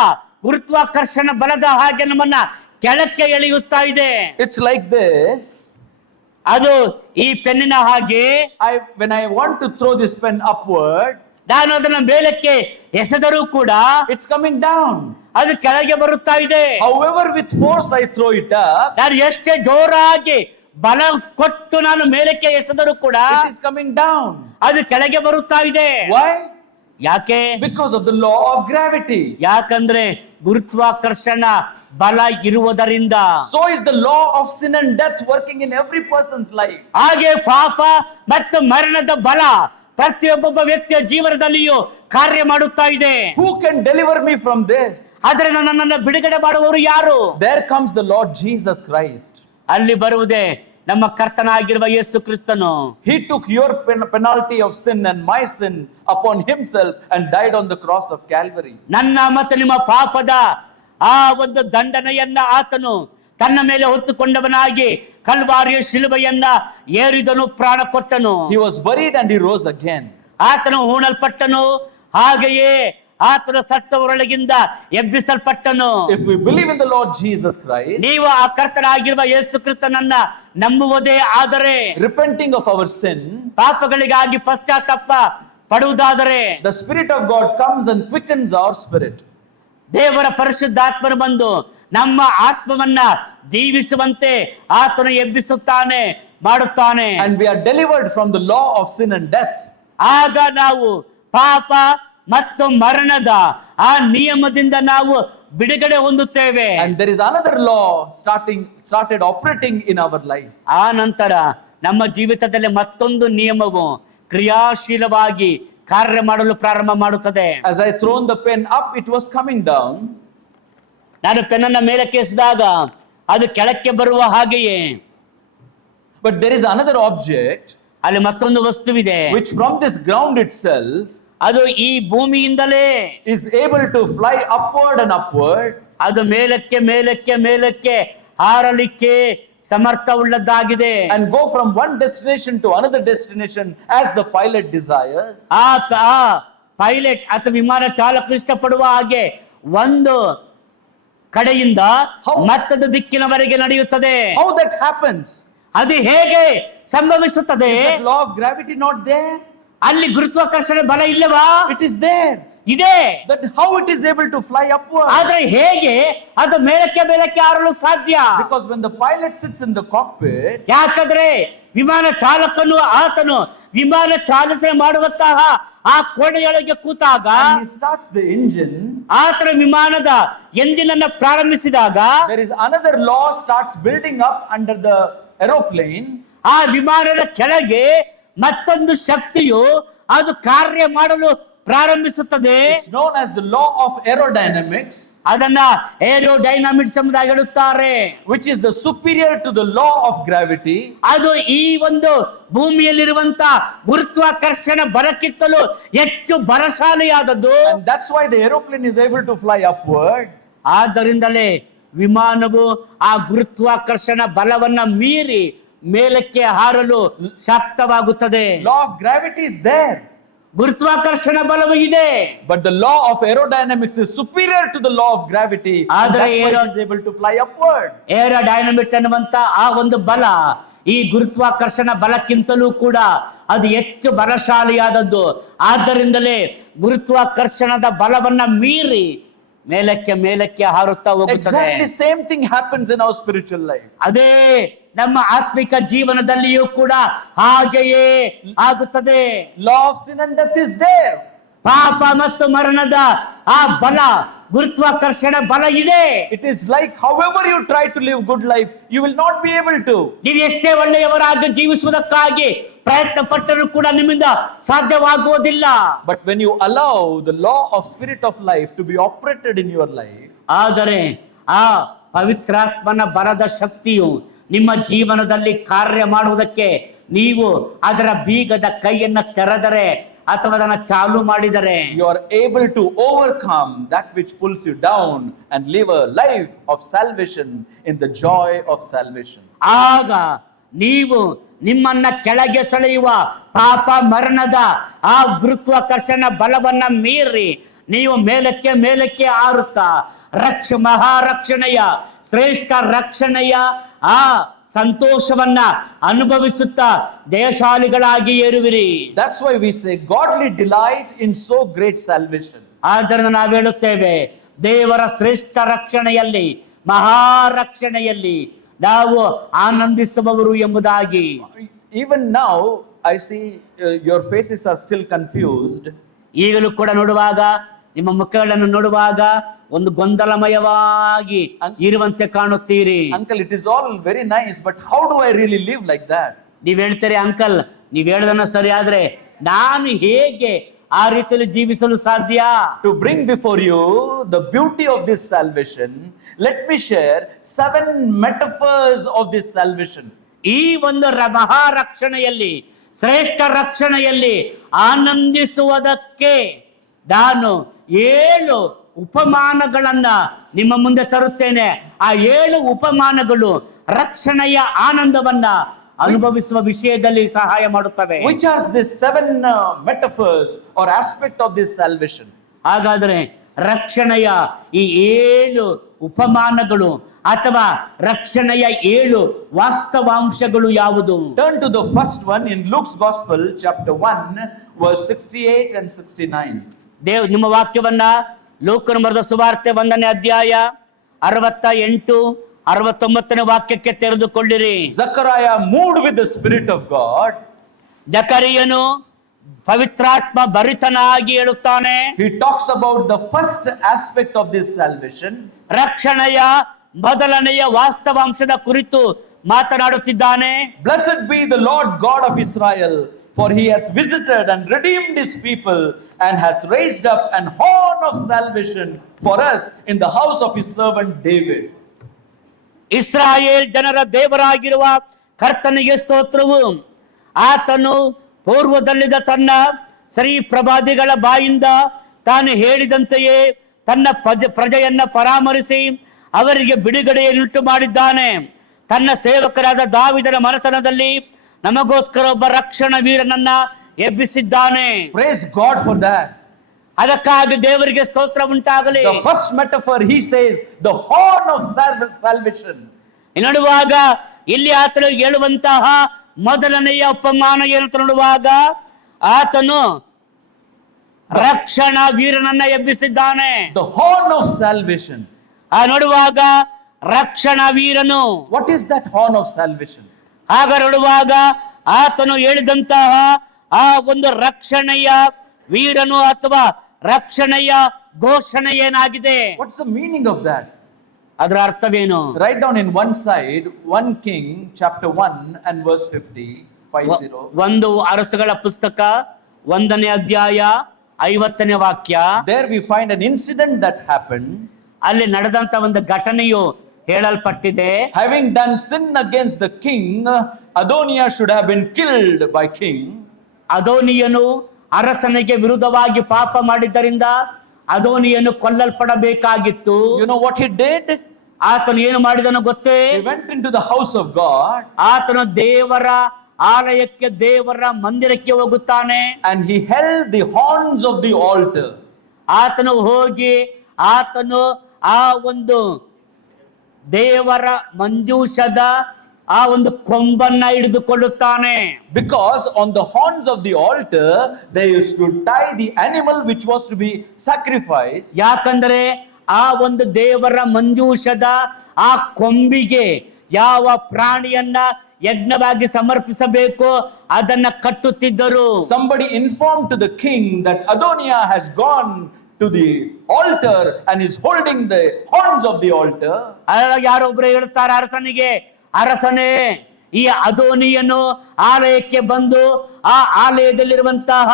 ಗುರುತ್ವಾಕರ್ಷಣ ಬಲದ ಹಾಗೆ ನಮ್ಮನ್ನ ಕೆಳಕ್ಕೆ ಎಳೆಯುತ್ತಾ ಇದೆ. It's like this. ಅದು ಈ ಪೆನ್ನಿನ ಹಾಗೆ. When I want to throw this pen upward, ನಾನು ಅದನ್ನ ಮೇಲಕ್ಕೆ ಎಸೆದರೂ ಕೂಡ it's coming down. ಅದು ಕೆಳಗೆ ಬರುತ್ತಾ ಇದೆ. However with force I throw it up, ನಾನು ಎಷ್ಟೇ ಜೋರಾಗಿ ಬಲ ಕೊಟ್ಟು ನಾನು ಮೇಲಕ್ಕೆ ಎಸೆದರೂ ಕೂಡ it is coming down. ಅದು ಕೆಳಗೆ ಬರುತ್ತಾ ಇದೆ. Why? ಯಾಕೆ? Because of the law of gravity. ಯಾಕಂದ್ರೆ ಗುರುತ್ವಾಕರ್ಷಣ ಬಲ ಇರುವುದರಿಂದ. So is the law of sin and death working in every person's life. ಹಾಗೆ ಪಾಪ ಮತ್ತು ಮರಣದ ಬಲ ಪ್ರತಿಯೊಬ್ಬ ವ್ಯಕ್ತಿಯ ಜೀವನದಲ್ಲಿಯೂ ಕಾರ್ಯ ಮಾಡುತ್ತಾ ಇದೆ. Who can deliver me from this? ಆದ್ರೆ ನನ್ನನ್ನು ಬಿಡುಗಡೆ ಮಾಡುವವರು ಯಾರು? There comes the Lord Jesus Christ. ಅಲ್ಲಿ ಬರುವುದೇ ನಮ್ಮ ಕರ್ತನಾಗಿರುವ ಯೇಸು ಕ್ರಿಸ್ತನು. He took your penalty of sin and my sin upon himself and died on the cross of Calvary. ನನ್ನ ಮತ್ತು ನಿಮ್ಮ ಪಾಪದ ಆ ಒಂದು ದಂಡನೆಯನ್ನ ಆತನು ತನ್ನ ಮೇಲೆ ಹೊತ್ತುಕೊಂಡವನಾಗಿ ಕಲ್ವಾರಿಯ ಶಿಲುಬೆಯನ್ನ ಏರಿದನು, ಪ್ರಾಣ ಕೊಟ್ಟನು. He was buried and he rose again. ಆತನು ಹೂಣಲ್ಪಟ್ಟನು, ಹಾಗೆಯೇ ಆತನ ಸತ್ತವರೊಳಗಿಂದ ಎಬ್ಬಿಸಲ್ಪಟ್ಟನು. If we believe in the Lord Jesus Christ, ನೀವು ಆ ಕರ್ತನಾಗಿರುವ ಯೇಸು ಕ್ರಿಸ್ತನನ್ನ ನಂಬುವುದೇ ಆದರೆ, repenting of our sin, ಪಾಪಗಳಿಗಾಗಿ ಪಶ್ಚಾತ್ತಾಪ ಪಡುವುದಾದರೆ, the Spirit of God comes and quickens our spirit. ದೇವರ ಪರಿಶುದ್ಧಾತ್ಮನು ಬಂದು ನಮ್ಮ ಆತ್ಮವನ್ನ ಜೀವಿಸುವಂತೆ ಆತನು ಎಬ್ಬಿಸುತ್ತಾನೆ, ಮಾಡುತ್ತಾನೆ. And we are delivered from the law of sin and death. ಆಗ ನಾವು ಪಾಪ ಮತ್ತು ಮರಣದ ಆ ನಿಯಮದಿಂದ ನಾವು ಬಿಡುಗಡೆ ಹೊಂದುತ್ತೇವೆ. And there is another law started operating in our life. ಆ ನಂತರ ನಮ್ಮ ಜೀವಿತದಲ್ಲಿ ಮತ್ತೊಂದು ನಿಯಮವು ಕ್ರಿಯಾಶೀಲವಾಗಿ ಕಾರ್ಯ ಮಾಡಲು ಪ್ರಾರಂಭ ಮಾಡುತ್ತದೆ. As I thrown the pen up, it was coming down. ನಾನು ಪೆನ್ನನ್ನ ಮೇಲಕ್ಕೆ ಎಸೆದಾಗ ಅದು ಕೆಳಕ್ಕೆ ಬರುವ ಹಾಗೆಯೇ, But there is another object ಅಲ್ಲಿ ಮತ್ತೊಂದು ವಸ್ತುವಿದೆ, which from this ground itself ಅದು ಈ ಭೂಮಿಯಿಂದಲೇ is able to fly upward and upward. ಅದು ಮೇಲಕ್ಕೆ ಮೇಲಕ್ಕೆ ಮೇಲಕ್ಕೆ ಹಾರಲಿಕ್ಕೆ ಸಮರ್ಥವುಳ್ಳದ್ದಾಗಿದೆ. And go from one destination to another destination as the pilot desires. ಆ ಪೈಲಟ್ ಅಥವಾ ವಿಮಾನ ಚಾಲಕರು ಇಷ್ಟಪಡುವ ಹಾಗೆ ಒಂದು ಕಡೆಯಿಂದ ಮತ್ತೊಂದು ದಿಕ್ಕಿನವರೆಗೆ ನಡೆಯುತ್ತದೆ. How that happens? ಅದು ಹೇಗೆ ಸಂಭವಿಸುತ್ತದೆ? Is that law of gravity not there? ಅಲ್ಲಿ ಗುರುತ್ವಾಕರ್ಷಣೆ ಬಲ ಇಲ್ಲವಾ? It is there. ಇದೆ. That how it is able to fly upward? ಆದ್ರೆ ಹೇಗೆ ಅದು ಮೇಲಕ್ಕೆ ಮೇಲಕ್ಕೆ ಹಾರಲು ಸಾಧ್ಯ? Because when the pilot sits in the cockpit, ಯಾಕಂದ್ರೆ ವಿಮಾನ ಚಾಲಕನು ಆತನು ವಿಮಾನ ಚಾಲನೆ ಮಾಡುವಂತಹ ಆ ಕೋಣೆಯೊಳಗೆ ಕೂತಾಗ and he starts the engine, ಆತನ ವಿಮಾನದ ಎಂಜಿನ್ ಅನ್ನು ಪ್ರಾರಂಭಿಸಿದಾಗ there is another law starts building up under the aeroplane. ಆ ವಿಮಾನದ ಕೆಳಗೆ ಮತ್ತೊಂದು ಶಕ್ತಿಯು ಅದು ಕಾರ್ಯ ಮಾಡಲು ಪ್ರಾರಂಭಿಸುತ್ತದೆ. It's known as the law of aerodynamics, ಅದನ್ನ ಏರೋಡೈನಾಮಿಕ್ಸ್ ಎಂಬುದಾಗಿ ಹೇಳುತ್ತಾರೆ. which is the superior to the law of gravity. ಅದು ಈ ಒಂದು ಭೂಮಿಯಲ್ಲಿರುವಂತ ಗುರುತ್ವಾಕರ್ಷಣ ಬಲಕ್ಕಿಂತಲೂ ಹೆಚ್ಚು ಬಲಶಾಲಿಯಾದದ್ದು. And that's why the aeroplane is able to fly upward. ಆದ್ದರಿಂದಲೇ ವಿಮಾನವು ಆ ಗುರುತ್ವಾಕರ್ಷಣ ಬಲವನ್ನ ಮೀರಿ ಮೇಲಕ್ಕೆ ಹಾರಲು ಶಕ್ತವಾಗುತ್ತದೆ. Law of gravity is there, ಗುರುತ್ವಾಕರ್ಷಣ ಬಲವು ಇದೆ. but the law of aerodynamics is superior to the law of gravity. And Adre that's why it is able to fly upward. Aerodynamic ಅನ್ನುವಂತ ಆ ಒಂದು ಬಲ ಈ ಗುರುತ್ವಾಕರ್ಷಣ ಬಲಕ್ಕಿಂತಲೂ ಕೂಡ ಅದು ಹೆಚ್ಚು ಬಲಶಾಲಿಯಾದದ್ದು. ಆದ್ದರಿಂದಲೇ ಗುರುತ್ವಾಕರ್ಷಣದ ಬಲವನ್ನ ಮೀರಿ ಮೇಲಕ್ಕೆ ಮೇಲಕ್ಕೆ ಹಾರುತ್ತಾ ಹೋಗುತ್ತದೆ. Exactly same thing happens in our spiritual life. ಅದೇ ನಮ್ಮ ಆತ್ಮಿಕ ಜೀವನದಲ್ಲಿಯೂ ಕೂಡ ಹಾಗೆಯೇ ಆಗುತ್ತದೆ. Law of sin and death is there. ಪಾಪ ಮತ್ತು ಮರಣದ ಆ ಬಲ ಗುರುತ್ವಾಕರ್ಷಣ ಬಲ ಇದೆ. It is like however you try to live good life, you will not be able to. ನೀವು ಎಷ್ಟೇ ಒಳ್ಳೆಯವರಾಗಿ ಜೀವಿಸುವುದಕ್ಕಾಗಿ ಪ್ರಯತ್ನ ಪಟ್ಟರೂ ಕೂಡ ನಿಮ್ಮಿಂದ ಸಾಧ್ಯವಾಗುವುದಿಲ್ಲ. But when you allow the law of spirit of life to be operated in your life, ಆದರೆ ಆ ಪವಿತ್ರಾತ್ಮನ ಬಲದ ಶಕ್ತಿಯು ನಿಮ್ಮ ಜೀವನದಲ್ಲಿ ಕಾರ್ಯ ಮಾಡುವುದಕ್ಕೆ ನೀವು ಅದರ ಬೀಗದ ಕೈಯನ್ನ ತೆರೆದರೆ ಅಥವಾ ಅದನ್ನ ಚಾಲು ಮಾಡಿದರೆ you are able to overcome that which pulls you down and live a life of salvation in the joy of salvation. ಆಗ ನೀವು ನಿಮ್ಮನ್ನ ಕೆಳಗೆ ಸೆಳೆಯುವ ಪಾಪ ಮರಣದ ಆ ಗುರುತ್ವಾಕರ್ಷಣ ಬಲವನ್ನ ಮೀರಿ ನೀವು ಮೇಲಕ್ಕೆ ಮೇಲಕ್ಕೆ ಹಾರುತ್ತಾ ಮಹಾರಕ್ಷಣೆಯ ಶ್ರೇಷ್ಠ ರಕ್ಷಣೆಯ ಆ ಸಂತೋಷವನ್ನ ಅನುಭವಿಸುತ್ತಾ ಜಯಶಾಲಿಗಳಾಗಿ ಏರುವಿರಿ. That's why we say godly delight in so great salvation. ಆದ್ದರಿಂದ ನಾವು ಹೇಳುತ್ತೇವೆ ದೇವರ ಶ್ರೇಷ್ಠ ರಕ್ಷಣೆಯಲ್ಲಿ ಮಹಾರಕ್ಷಣೆಯಲ್ಲಿ ನಾವು ಆನಂದಿಸುವವರು ಎಂಬುದಾಗಿ. Even now, I see your faces are still confused. ಈಗಲೂ ಕೂಡ ನೋಡುವಾಗ, ನಿಮ್ಮ ಮುಖಗಳನ್ನು ನೋಡುವಾಗ ಒಂದು ಗೊಂದಲಮಯವಾಗಿ ಇರುವಂತೆ ಕಾಣುತ್ತೀರಿ. Uncle, it is all very nice, but how do I really live like that? ನೀವ್ ಹೇಳ್ತೀರಿ, ಅಂಕಲ್ ನೀವ್ ಹೇಳದನ್ನ ಸರಿ, ಆದ್ರೆ ನಾನು ಹೇಗೆ ಆ ರೀತಿಯಲ್ಲಿ ಜೀವಿಸಲು ಸಾಧ್ಯ? To bring before you the beauty of this salvation, let me share 7 metaphors of this salvation. ಈ ಒಂದು ಮಹಾರಕ್ಷಣೆಯಲ್ಲಿ, ಶ್ರೇಷ್ಠ ರಕ್ಷಣೆಯಲ್ಲಿ ಆನಂದಿಸುವುದಕ್ಕೆ ನಾನು 7 ಉಪಮಾನಗಳನ್ನ ನಿಮ್ಮ ಮುಂದೆ ತರುತ್ತೇನೆ. ಆ 7 ಉಪಮಾನಗಳು ರಕ್ಷಣೆಯ ಆನಂದವನ್ನ ಅನುಭವಿಸುವ ವಿಷಯದಲ್ಲಿ ಸಹಾಯ ಮಾಡುತ್ತವೆ. Which are these 7 metaphors or aspect of this salvation? ಹಾಗಾದ್ರೆ ರಕ್ಷಣೆಯ ಈ 7 ಉಪಮಾನಗಳು ಅಥವಾ ರಕ್ಷಣೆಯ 7 ವಾಸ್ತವಾಂಶಗಳು ಯಾವುದು? Turn to the first one in Luke's Gospel, chapter 1, verse 68 and 69. ನಿಮ್ಮ ವಾಕ್ಯವನ್ನ ಲೂಕನ ಬರೆದ ಸುವಾರ್ತೆ 1ನೇ ಅಧ್ಯಾಯ 68, 69ನೇ ವಾಕ್ಯಕ್ಕೆ ತೆರೆದುಕೊಳ್ಳಿರಿ. Zechariah, moved with the Spirit of God, ಜಕರಿಯನು ಪವಿತ್ರಾತ್ಮ ಭರಿತನಾಗಿ ಹೇಳುತ್ತಾನೆ. he talks about the first aspect of this salvation. ರಕ್ಷಣೆಯ ಮೊದಲನೆಯ ವಾಸ್ತವಾಂಶದ ಕುರಿತು ಮಾತನಾಡುತ್ತಿದ್ದಾನೆ. Blessed be the Lord God of Israel, for he hath visited and redeemed his people, and hath raised up an horn of salvation for us in the house of his servant David. Israel ಜನರ ದೇವರಾಗಿರುವ ಕರ್ತನಿಗೆ ಸ್ತೋತ್ರವು. ಆತನು ಪೂರ್ವದಲ್ಲಿದ್ದ ತನ್ನ ಶ್ರೀ ಪ್ರವಾದಿಗಳ ಬಾಯಿಂದ ತಾನು ಹೇಳಿದಂತೆಯೇ ತನ್ನ ಪ್ರಜೆಯನ್ನ ಪರಾಮರಿಸಿ ಅವರಿಗೆ ಬಿಡುಗಡೆಯನ್ನುಂಟು ಮಾಡಿದ್ದಾನೆ. ತನ್ನ ಸೇವಕರಾದ ದಾವಿದನ ಮನೆತನದಲ್ಲಿ ನಮಗೋಸ್ಕರ ಒಬ್ಬ ರಕ್ಷಣಾ ವೀರನನ್ನ ಎಬ್ಬಿಸಿದ್ದಾನೆ. Praise God for that. ಅದಕ್ಕಾಗಿ ದೇವರಿಗೆ ಸ್ತೋತ್ರ ಉಂಟಾಗಲಿ. The first metaphor, he says, the horn of salvation. ನೋಡುವಾಗ ಇಲ್ಲಿ ಆತನು ಹೇಳುವಂತಹ ಮೊದಲನೆಯ ಉಪಮಾನ ಏನಂತ ನೋಡುವಾಗ, ಆತನು ರಕ್ಷಣಾ ವೀರನನ್ನ ಎಬ್ಬಿಸಿದ್ದಾನೆ. The horn of salvation. ನೋಡುವಾಗ ರಕ್ಷಣಾ ವೀರನು. What is that horn of salvation? ಆಗ ನೋಡುವಾಗ ಆತನು ಹೇಳಿದಂತಹ ಆ ಒಂದು ರಕ್ಷಣೆಯ ವೀರನು ಅಥವಾ ರಕ್ಷಣೆಯ ಘೋಷಣೆ ಏನಾಗಿದೆ? What's the meaning of that? ಅದರ ಅರ್ಥವೇನು? Write down in one side 1 King chapter 1 and verse 50. 50. ಒಂದು ಅರಸುಗಳ ಪುಸ್ತಕ 1ನೇ ಅಧ್ಯಾಯ 50ನೇ ವಾಕ್ಯ. There we find an incident that happened. ಅಲ್ಲಿ ನಡೆದಂತ ಒಂದು ಘಟನೆಯು ಹೇಳಲ್ಪಟ್ಟಿದೆ. Having done sin against the king, Adoniah should have been killed by king. ಅದೋನಿಯನು ಅರಸನಿಗೆ ವಿರುದ್ಧವಾಗಿ ಪಾಪ ಮಾಡಿದ್ದರಿಂದ ಅದೋನಿಯನು ಕೊಲ್ಲಲ್ಪಡಬೇಕಾಗಿತ್ತು. You know what he did? ಆತನು ಏನು ಮಾಡಿದನು ಗೊತ್ತೇ? He went into the house of God. ಆತನು ದೇವರ ಆಲಯಕ್ಕೆ, ದೇವರ ಮಂದಿರಕ್ಕೆ ಹೋಗುತ್ತಾನೆ. And he held the horns of the altar. ಆತನು ಹೋಗಿ ಆತನು ಆ ಒಂದು ದೇವರ ಮಂಜೂಷದ ಆ ಒಂದು ಕೊಂಬನ್ನ ಹಿಡಿದುಕೊಳ್ಳುತ್ತಾನೆ. Because on the horns of the altar they used to tie the animal which was to be sacrificed. ಯಾಕಂದ್ರೆ ಆ ಒಂದು ದೇವರ ಮಂಜೂಷದ ಆ ಕೊಂಬಿಗೆ ಯಾವ ಪ್ರಾಣಿಯನ್ನ ಯಜ್ಞವಾಗಿ ಸಮರ್ಪಿಸಬೇಕು ಅದನ್ನ ಕಟ್ಟುತ್ತಿದ್ದರು. Somebody informed to the king that Adoniah has gone to the altar and is holding the horns of the altar. ಯಾರೊಬ್ರು ಹೇಳ್ತಾರೆ ಅರಸನಿಗೆ, ಅರಸನೇ, ಈ ಅದೋನಿಯನು ಆಲಯಕ್ಕೆ ಬಂದು ಆ ಆಲಯದಲ್ಲಿರುವಂತಹ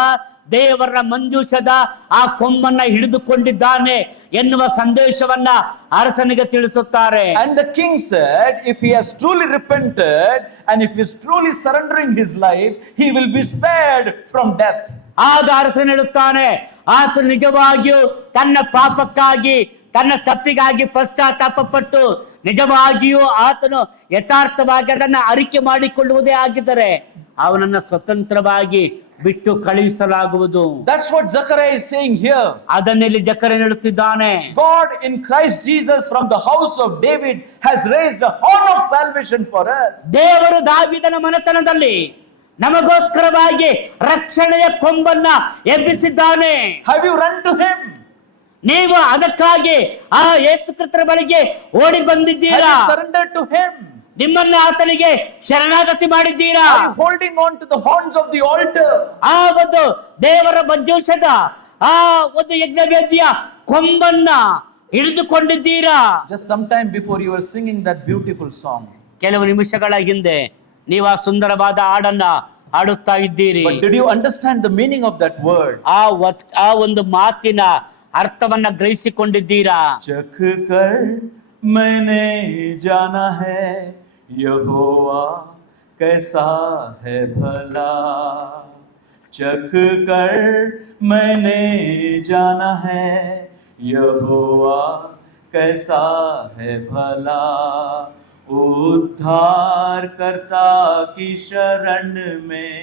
ದೇವರ ಮಂಜೂಷದ ಆ ಕೊಂಬನ್ನ ಹಿಡಿದುಕೊಂಡಿದ್ದಾನೆ ಎನ್ನುವ ಸಂದೇಶವನ್ನ ಅರಸನಿಗೆ ತಿಳಿಸುತ್ತಾರೆ. And the king said, if he has truly repented and if he is truly surrendering his life, he will be spared from death. ಆಗ ಅರಸನು ಹೇಳುತ್ತಾನೆ, ಆತ ನಿಜವಾಗಿಯೂ ತನ್ನ ಪಾಪಕ್ಕಾಗಿ, ತನ್ನ ತಪ್ಪಿಗಾಗಿ ಪಶ್ಚಾತ್ತಾಪಪಟ್ಟು ನಿಜವಾಗಿಯೂ ಆತನು ಯಥಾರ್ಥವಾಗಿ ಅದನ್ನ ಅರಿಕೆ ಮಾಡಿಕೊಳ್ಳುವುದೇ ಆಗಿದ್ದರೆ ಅವನನ್ನ ಸ್ವತಂತ್ರವಾಗಿ ಬಿಟ್ಟು ಕಳುಹಿಸಲಾಗುವುದು. That's what Zechariah is saying here. ಅದನ್ನೆಲ್ಲಿ ಜಕರನು ಹೇಳುತ್ತಿದ್ದಾನೆ. God in Christ Jesus from the house of David has raised a horn of salvation for us. ದೇವರು ದಾವೀದನ ಮನೆತನದಲ್ಲಿ ನಮಗೋಸ್ಕರವಾಗಿ ರಕ್ಷಣೆಯ ಕೊಂಬನ್ನ ಎಬ್ಬಿಸಿದ್ದಾನೆ. Have you run to him? ನೀವು ಅದಕ್ಕಾಗಿ ಆ ಯೇಸು ಕ್ರಿಸ್ತನ ಬಳಿಗೆ ಓಡಿ ಬಂದಿದ್ದೀರಾ? Have you surrendered to him? ನಿಮ್ಮನ್ನ ಆತನಿಗೆ ಶರಣಾಗತಿ ಮಾಡಿದ್ದೀರಾ? Are you holding on to the horns of the altar? ಆ ಒಂದು ದೇವರ ಮಂಜೂಷದ ಆ ಒಂದು ಯಜ್ಞವೇದಿಯ ಕೊಂಬನ್ನ ಹಿಡಿದುಕೊಂಡಿದ್ದೀರಾ? Just some time before you were singing that beautiful song. ಕೆಲವು ನಿಮಿಷಗಳ ಹಿಂದೆ ನೀವು ಆ ಸುಂದರವಾದ ಹಾಡನ್ನ ಹಾಡುತ್ತಾ ಇದ್ದೀರಿ. But did you understand the meaning of that word? ಆ ಒಂದು ಮಾತಿನ ಅರ್ಥವನ್ನ ಗ್ರಹಿಸಿಕೊಂಡಿದ್ದೀರಾ? चख कर मैंने जाना है यहोवा कैसा है भला. चख कर मैंने जाना है यहोवा कैसा है भला. उद्धार करता की शरण में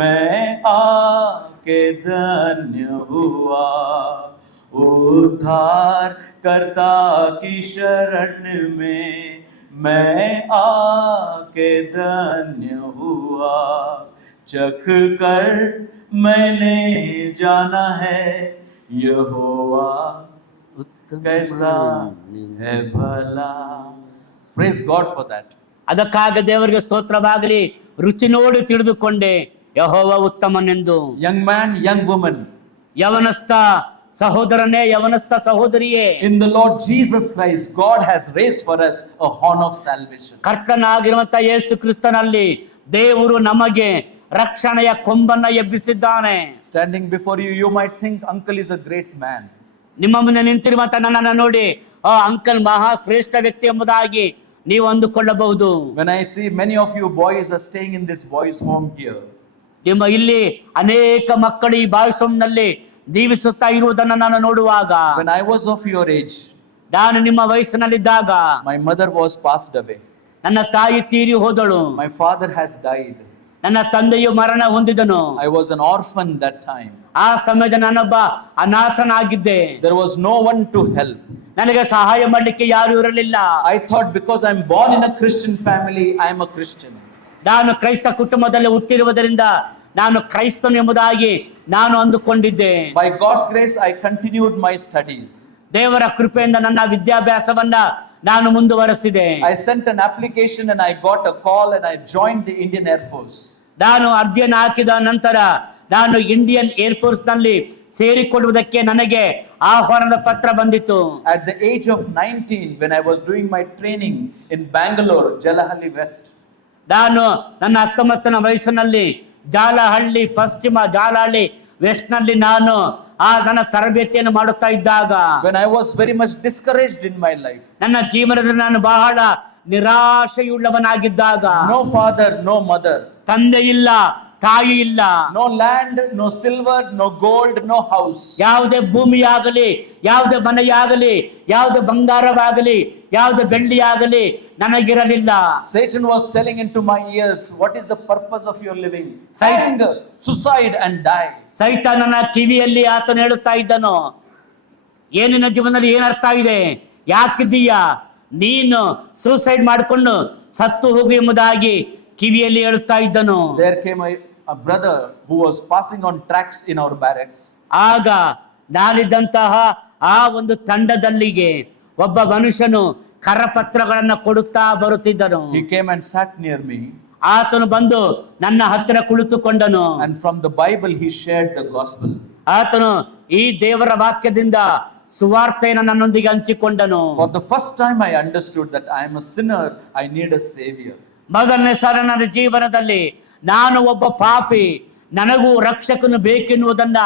मैं आके धन्य हुआ. उद्धार करता की शरण में मैं आके धन्य हुआ. चख कर मैंने जाना है यहोवा कैसा है भला. Praise God for that. ಅದಕ್ಕಾಗಿ ದೇವರಿಗೆ ಸ್ತೋತ್ರವಾಗಲಿ. ರುಚಿ ನೋಡಿ ತಿಳಿದುಕೊಂಡೆ ಯೆಹೋವ ಉತ್ತಮನೆಂದು. Young man, young woman, ಯವನಸ್ಥ ಸಹೋದರನೇ, ಯವನಸ್ಥ ಸಹೋದರಿಯೇ, in the Lord Jesus Christ, God has raised for us a horn of salvation. ಕರ್ತನಾಗಿರುವಂತ ಯೇಸು ಕ್ರಿಸ್ತನಲ್ಲಿ ದೇವರು ನಮಗೆ ರಕ್ಷಣೆಯ ಕೊಂಬನ್ನ ಎಬ್ಬಿಸಿದ್ದಾನೆ. Standing before you, you might think uncle is a great man. ನಿಮ್ಮ ಮುಂದೆ ನಿಂತಿರುವಂತ ನನ್ನನ್ನು ನೋಡಿ ಅಂಕಲ್ ಮಹಾ ಶ್ರೇಷ್ಠ ವ್ಯಕ್ತಿ ಎಂಬುದಾಗಿ ನೀವು ಅಂದುಕೊಳ್ಳಬಹುದು. When I see many of you boys are staying in this boys home here, ನಿಮ್ಮ ಇಲ್ಲಿ ಅನೇಕ ಮಕ್ಕಳು ಈ ಬಾಯ್ಸ್ ಹೋಮ್ ನಲ್ಲಿ ಜೀವಿಸುತ್ತಾ ಇರುವುದನ್ನು ನಾನು ನೋಡುವಾಗ, when I was of your age, ನಾನು ನಿಮ್ಮ ವಯಸ್ಸಿನಲ್ಲಿದ್ದಾಗ my mother was passed away. ನನ್ನ ತಾಯಿ ತೀರಿ ಹೋದಳು. My father has died. ನನ್ನ ತಂದೆಯು ಮರಣ ಹೊಂದಿದನು. I was an orphan that time. ಆ ಸಮಯದ ನಾನೊಬ್ಬ ಅನಾಥನಾಗಿದ್ದೆ. There was no one to help. ನನಗೆ ಸಹಾಯ ಮಾಡಲಿಕ್ಕೆ ಯಾರು ಇರಲಿಲ್ಲ. I thought because I'm born in a Christian family, I am a Christian. ನಾನು ಕ್ರೈಸ್ತ ಕುಟುಂಬದಲ್ಲಿ ಹುಟ್ಟಿರುವುದರಿಂದ ನಾನು ಕ್ರೈಸ್ತನು ಎಂಬುದಾಗಿ ನಾನು ಅಂದುಕೊಂಡಿದ್ದೆ. By God's grace, I continued my studies. ದೇವರ ಕೃಪೆಯಿಂದ ನನ್ನ ವಿದ್ಯಾಭ್ಯಾಸವನ್ನ ನಾನು ಮುಂದುವರೆಸಿದೆ. I sent an application and I got a call and I joined the Indian Air Force. ನಾನು ಅರ್ಜಿಯನ್ನು ಹಾಕಿದ ನಂತರ ನಾನು ಇಂಡಿಯನ್ ಏರ್ಫೋರ್ಸ್ ನಲ್ಲಿ ಸೇರಿಕೊಳ್ಳುವುದಕ್ಕೆ ನನಗೆ ಆಹ್ವಾನದ ಪತ್ರ ಬಂದಿತು. At the age of 19, when I was doing my training in Bangalore, Jalahalli West, ನಾನು ನನ್ನ 19ನೇ ವಯಸ್ಸಿನಲ್ಲಿ ಜಾಲಹಳ್ಳಿ ಪಶ್ಚಿಮ ಜಾಲಹಳ್ಳಿ ವೆಸ್ಟ್ ನಲ್ಲಿ ನಾನು ನನ್ನ ತರಬೇತಿಯನ್ನು ಮಾಡುತ್ತಾ ಇದ್ದಾಗ, when I was very much discouraged in my life, ನನ್ನ ಜೀವನದಲ್ಲಿ ನಾನು ಬಹಳ ನಿರಾಶೆಯುಳ್ಳವನಾಗಿದ್ದಾಗ, no father, no mother, ತಂದೆ ಇಲ್ಲ, ತಾಯಿ ಇಲ್ಲ, no land, no silver, no gold, no house, ಯಾವುದೇ ಭೂಮಿಯಾಗಲಿ, ಯಾವುದೇ ಮನೆಯಾಗಲಿ, ಯಾವುದೇ ಬಂಗಾರವಾಗಲಿ, ಯಾವುದೇ ಬೆಳ್ಳಿಯಾಗಲಿ ನನಗಿರಲಿಲ್ಲ. Satan was telling into my ears, what is the purpose of your living? Hang, suicide and die. ಸೈತಾನನ ಕಿವಿಯಲ್ಲಿ ಆತನು ಹೇಳುತ್ತಾ ಇದ್ದನು, ಏನಿನ ಜೀವನದಲ್ಲಿ ಏನರ್ಥ ಇದೆ, ಯಾಕಿದ್ದೀಯಾ, ನೀನು ಸೂಸೈಡ್ ಮಾಡಿಕೊಂಡು ಸತ್ತು ಹೋಗು ಎಂಬುದಾಗಿ ಕಿವಿಯಲ್ಲಿ ಹೇಳುತ್ತಾ ಇದ್ದನು. There came a brother who was passing on tracts in our barracks. ಆಗ ನಾನಿದ್ದಂತಹ ಆ ಒಂದು ತಂಡದಲ್ಲಿಗೆ ಒಬ್ಬ ಮನುಷ್ಯನು ಕರಪತ್ರಗಳನ್ನ ಕೊಡುತ್ತಾ ಬರುತ್ತಿದ್ದನು. He came and sat near me. ಆತನು ಬಂದು ನನ್ನ ಹತ್ತಿರ ಕುಳಿತುಕೊಂಡನು. And from the Bible he shared the gospel. ಆತನು ಈ ದೇವರ ವಾಕ್ಯದಿಂದ ಸುವಾರ್ತೆಯನ್ನು ನನ್ನೊಂದಿಗೆ ಹಂಚಿಕೊಂಡನು. For the first time I understood that I am a sinner, I need a savior. ಮೊದಲನೇ ಸಲ ನನ್ನ ಜೀವನದಲ್ಲಿ ನಾನು ಒಬ್ಬ ಪಾಪಿ, ನನಗೂ ರಕ್ಷಕನು ಬೇಕೆನ್ನುವುದನ್ನ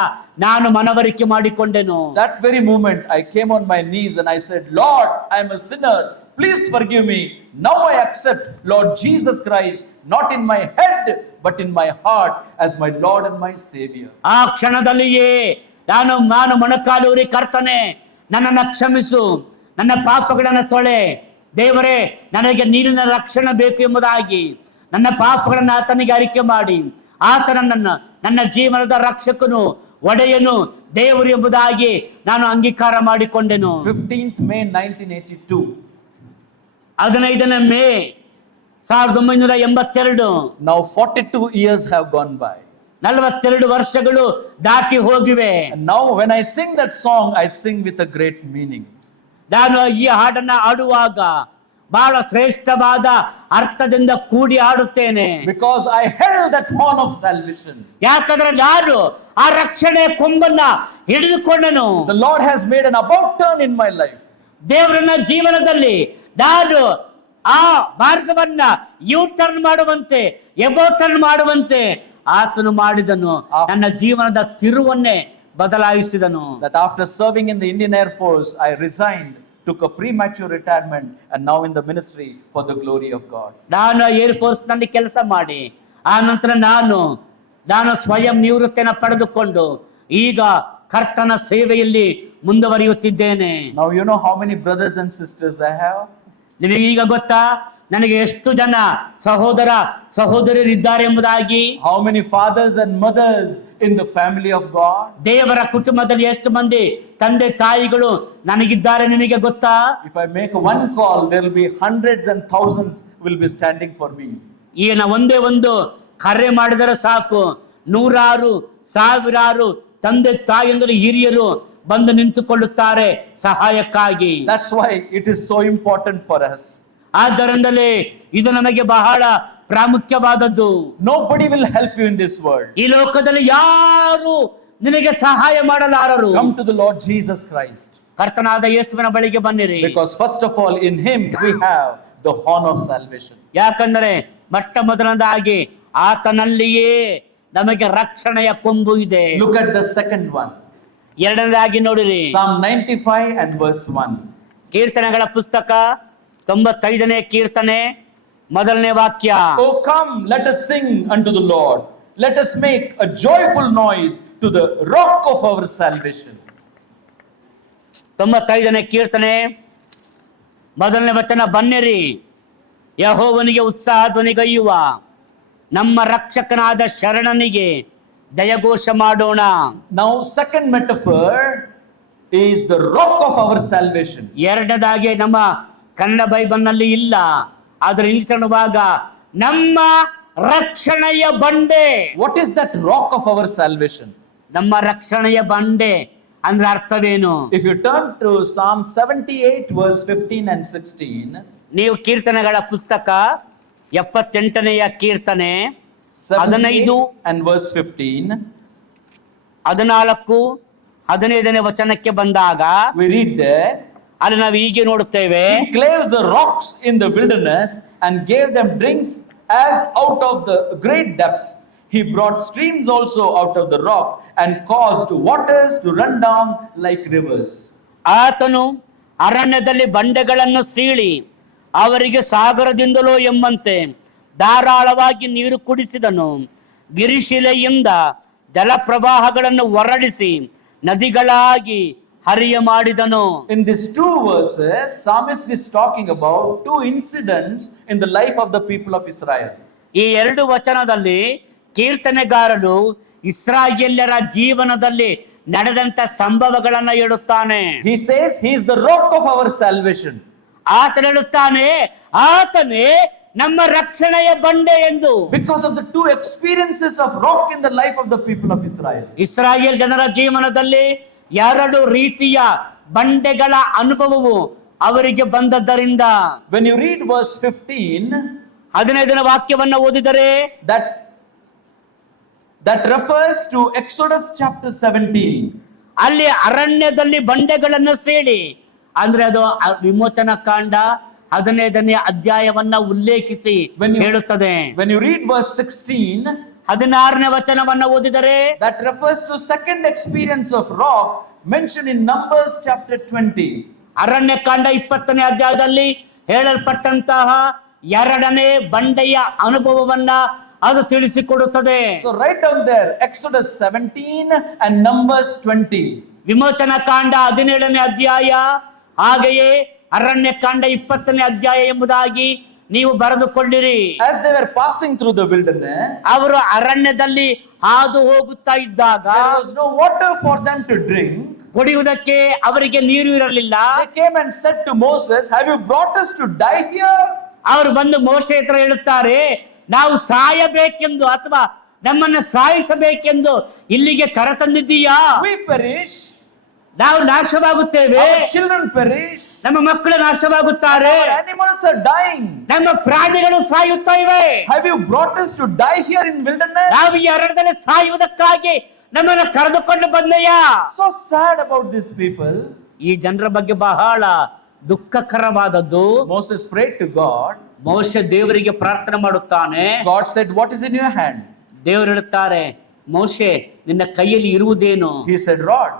ನಾನು ಮನವರಿಕೆ ಮಾಡಿಕೊಂಡೆನು. That very moment I came on my knees and I said, Lord, I am a sinner, please forgive me. Now I accept Lord Jesus Christ, not in my head but in my heart, as my Lord and my Savior. ಆ ಕ್ಷಣದಲ್ಲಿಯೇ ನಾನು ಮೊಣಕಾಲೂರಿ, ಕರ್ತನೆ ನನ್ನನ್ನು ಕ್ಷಮಿಸು, ನನ್ನ ಪಾಪಗಳನ್ನು ತೊಳೆ, ದೇವರೇ ನನಗೆ ನೀರಿನ ರಕ್ಷಣೆ ಬೇಕು ಎಂಬುದಾಗಿ ನನ್ನ ಪಾಪಗಳನ್ನು ಆತನಿಗೆ ಅರಿಕೆ ಮಾಡಿ ಆತನನ್ನು ನನ್ನ ಜೀವನದ ರಕ್ಷಕನು, ಒಡೆಯನು, ದೇವರು ಎಂಬುದಾಗಿ ನಾನು ಅಂಗೀಕಾರ ಮಾಡಿಕೊಂಡೆನು. 15th May 1982. 15ನೇ May 1982. Now 42 years have gone by. 42 ವರ್ಷಗಳು ದಾಟಿ ಹೋಗಿವೆ. And now when I sing that song, I sing with a great meaning. ನಾನು ಈ ಹಾಡನ್ನ ಹಾಡುವಾಗ ಬಹಳ ಶ್ರೇಷ್ಠವಾದ ಅರ್ಥದಿಂದ ಕೂಡಿ ಆಡುತ್ತೇನೆ. because I held that horn of salvation. ಯಾಕಂದ್ರೆ ನಾನು ಆ ರಕ್ಷಣೆ ಕೊಂಬನ್ನ ಹಿಡಿದುಕೊಂಡನು. The Lord has made an about turn in my life. ದೇವರನ್ನ ಜೀವನದಲ್ಲಿ ನಾನು ಆ ಮಾರ್ಗವನ್ನ ಯೂ ಟರ್ನ್ ಮಾಡುವಂತೆ, ಎಬೋ ಟರ್ನ್ ಮಾಡುವಂತೆ ಆತನು ಮಾಡಿದನು. ನನ್ನ ಜೀವನದ ತಿರುವನ್ನೇ ಬದಲಾಯಿಸಿದನು. That after serving in the Indian Air Force, I resigned, took a premature retirement, and now in the ministry for the glory of God. ನಾನು ಏರ್ ಫೋರ್ಸ್ ನಲ್ಲಿ ಕೆಲಸ ಮಾಡಿ ಆ ನಂತರ ನಾನು ಸ್ವಯಂ ನಿವೃತ್ತಿಯನ್ನು ಪಡೆದುಕೊಂಡು ಈಗ ಕರ್ತನ ಸೇವೆಯಲ್ಲಿ ಮುಂದುವರಿಯುತ್ತಿದ್ದೇನೆ. Now you know how many brothers and sisters I have? ನಿಮಗೆ ಈಗ ಗೊತ್ತಾ ನನಗೆ ಎಷ್ಟು ಜನ ಸಹೋದರ ಸಹೋದರಿಯರಿದ್ದಾರೆ ಎಂಬುದಾಗಿ? How many fathers and mothers in the family of God? ದೇವರ ಕುಟುಂಬದಲ್ಲಿ ಎಷ್ಟು ಮಂದಿ ತಂದೆ ತಾಯಿಗಳು ನನಗಿದ್ದಾರೆ ನಿಮಗೆ ಗೊತ್ತಾ? If I make one call, there will be hundreds and thousands will be standing for me. ಈಗ ಒಂದೇ ಒಂದು ಕರೆ ಮಾಡಿದರೆ ಸಾಕು, ನೂರಾರು ಸಾವಿರಾರು ತಂದೆ ತಾಯಿಯಂದರು ಹಿರಿಯರು ಬಂದು ನಿಂತುಕೊಳ್ಳುತ್ತಾರೆ ಸಹಾಯಕ್ಕಾಗಿ. That's why it is so important for us. ಆದ್ದರಿಂದಲೇ ಇದು ನಮಗೆ ಬಹಳ ಪ್ರಾಮುಖ್ಯವಾದದ್ದು. Nobody will help you in this world. ಈ ಲೋಕದಲ್ಲಿ ಯಾರು ನಿನಗೆ ಸಹಾಯ ಮಾಡಲಾರರು. Come to the Lord Jesus Christ. ಕರ್ತನಾದ ಯೇಸುವಿನ ಬಳಿಗೆ ಬನ್ನಿರಿ. Because first of all, in Him we have the horn of salvation. ಯಾಕಂದರೆ ಮೊಟ್ಟ ಮೊದಲನೇದಾಗಿ ಆತನಲ್ಲಿಯೇ ನಮಗೆ ರಕ್ಷಣೆಯ ಕೊಂಬು ಇದೆ. Look at the second one. ಎರಡನೇದಾಗಿ ನೋಡಿರಿ, Psalm 95 and verse 1. ಕೀರ್ತನೆಗಳ ಪುಸ್ತಕ 95ನೇ ಕೀರ್ತನೆ ಮೊದಲನೇ ವಾಕ್ಯ. Oh come, let us sing unto the Lord. Let us make a joyful noise to the rock of our salvation. 95ನೇ ಕೀರ್ತನೆ ಮೊದಲನೇ ವಚನ, ಬನ್ನಿರಿ ಯೆಹೋವನಿಗೆ ಉತ್ಸಾಹ ಧ್ವನಿಗೈಯುವ, ನಮ್ಮ ರಕ್ಷಕನಾದ ಶರಣನಿಗೆ ದಯಘೋಷ ಮಾಡೋಣ. Now second metaphor is the rock of our salvation. ಎರಡನೇದಾಗಿ ನಮ್ಮ ಕನ್ನಡ ಬೈಬಲ್ನಲ್ಲಿ ಇಲ್ಲ, ಆದ್ರೆ ಇಂಗ್ಲಿಷ್ ಅನ್ನುವಾಗ ನಮ್ಮ ರಕ್ಷಣೆಯ ಬಂಡೆ. What is that rock of our salvation? ನಮ್ಮ ರಕ್ಷಣೆಯ ಬಂಡೆ ಅಂದ್ರೆ ಅರ್ಥವೇನು? If you turn to Psalm 78 verse 15 and 16, ನೀವು ಕೀರ್ತನೆಗಳ ಪುಸ್ತಕ 78ನೆಯ ಕೀರ್ತನೆ 15 and verse 15, 14 15ನೇ ವಚನಕ್ಕೆ ಬಂದಾಗ we read there, ಅಲ್ಲಿ ನಾವು ಹೀಗೆ ನೋಡುತ್ತೇವೆ, He claves the rocks in the wilderness and gave them drinks as out of the great depths. He brought streams also out of the rock and caused waters to run down like rivers. ಆತನು ಅರಣ್ಯದಲ್ಲಿ ಬಂಡೆಗಳನ್ನು ಸೀಳಿ ಅವರಿಗೆ ಸಾಗರದಿಂದಲೋ ಎಂಬಂತೆ ಧಾರಾಳವಾಗಿ ನೀರು ಕುಡಿಸಿದನು. ಗಿರಿಶಿಲೆಯಿಂದ ಜಲಪ್ರವಾಹಗಳನ್ನು ಹೊರಡಿಸಿ ನದಿಗಳಾಗಿ ಹರಿಯ ಮಾಡಿದನು. In these two verses, Psalmist is talking about two incidents in the life of the people of Israel. ಈ ಎರಡು ವಚನದಲ್ಲಿ ಕೀರ್ತನೆಗಾರನು ಇಸ್ರಾಯೇಲ್ಯರ ಜೀವನದಲ್ಲಿ ನಡೆದಂತ ಸಂಭವಗಳನ್ನ ಹೇಳುತ್ತಾನೆ. He says he is the rock of our salvation. ಆತನು ಹೇಳುತ್ತಾನೆ, ಆತನೇ ನಮ್ಮ ರಕ್ಷಣೆಯ ಬಂಡೆ ಎಂದು. Because of the two experiences of rock in the life of the people of Israel. Israel ಜನರ ಜೀವನದಲ್ಲಿ ಎರಡು ರೀತಿಯ ಬಂಡೆಗಳ ಅನುಭವವು ಅವರಿಗೆ ಬಂದದ್ದರಿಂದ. When you read verse 15, 15ನೇ ವಾಕ್ಯವನ್ನ ಓದಿದರೆ that refers to Exodus chapter 17. ಅಲ್ಲಿ ಅರಣ್ಯದಲ್ಲಿ ಬಂಡೆಗಳನ್ನು ಸೇಳಿ ಅಂದ್ರೆ ಅದು ವಿಮೋಚನಾ ಕಾಂಡ 15ನೇ ಅಧ್ಯಾಯವನ್ನ ಉಲ್ಲೇಖಿಸಿ ಹೇಳುತ್ತದೆ. When you read verse 16, 16ನೇ ವಚನವನ್ನ ಓದಿದರೆ that refers to second experience of rock mentioned in Numbers chapter 20. ಅರಣ್ಯ ಕಾಂಡ 20ನೇ ಅಧ್ಯಾಯದಲ್ಲಿ ಹೇಳಲ್ಪಟ್ಟಂತಹ ಎರಡನೇ ಬಂಡೆಯ ಅನುಭವವನ್ನ ಅದು ತಿಳಿಸಿಕೊಡುತ್ತದೆ. So write down there Exodus 17 and Numbers 20. ವಿಮೋಚನಾ ಕಾಂಡ 17ನೇ ಅಧ್ಯಾಯ ಹಾಗೆಯೇ ಅರಣ್ಯ ಕಾಂಡ 20ನೇ ಅಧ್ಯಾಯ ಎಂಬುದಾಗಿ ನೀವು ಬರೆದುಕೊಳ್ಳಿರಿ. As they were passing through the wilderness, ಅವರು ಅರಣ್ಯದಲ್ಲಿ ಹಾದು ಹೋಗುತ್ತಾ ಇದ್ದಾಗ there was no water for them to drink. ಕುಡಿಯುವುದಕ್ಕೆ ಅವರಿಗೆ ನೀರು ಇರಲಿಲ್ಲ. They came and said to Moses, have you brought us to die here? ಅವರು ಬಂದು ಮೋಶೆ ಹತ್ರ ಹೇಳುತ್ತಾರೆ, ನಾವು ಸಾಯಬೇಕೆಂದು ಅಥವಾ ನಮ್ಮನ್ನ ಸಾಯಿಸಬೇಕೆಂದು ಇಲ್ಲಿಗೆ ಕರೆತಂದಿದ್ದೀಯಾ? We perish. ನಾವು ನಾಶವಾಗುತ್ತೇವೆ, our children perish, ನಮ್ಮ ಮಕ್ಕಳು ನಾಶವಾಗುತ್ತಾರೆ, our animals are dying. ನಮ್ಮ ಪ್ರಾಣಿಗಳು ಸಾಯುತ್ತಾ ಇವೆ. Have you brought us to die here in wilderness? ನಾವು ಈ ಅರಣ್ಯದಲ್ಲಿ ಸಾಯುವುದಕ್ಕಾಗಿ ನಮ್ಮನ್ನು ಕರೆದುಕೊಂಡು ಬಂದೆಯಾ? So sad about these people. ಈ ಜನರ ಬಗ್ಗೆ ಬಹಳ ದುಃಖಕರವಾದದ್ದು. Moses prayed to God. ಮೋಶೆ ದೇವರಿಗೆ ಪ್ರಾರ್ಥನೆ ಮಾಡುತ್ತಾನೆ. God said, what is in your hand? ದೇವರು ಹೇಳುತ್ತಾರೆ, ಮೋಶೆ ನಿನ್ನ ಕೈಯಲ್ಲಿ ಇರುವುದೇನು? He said, rod.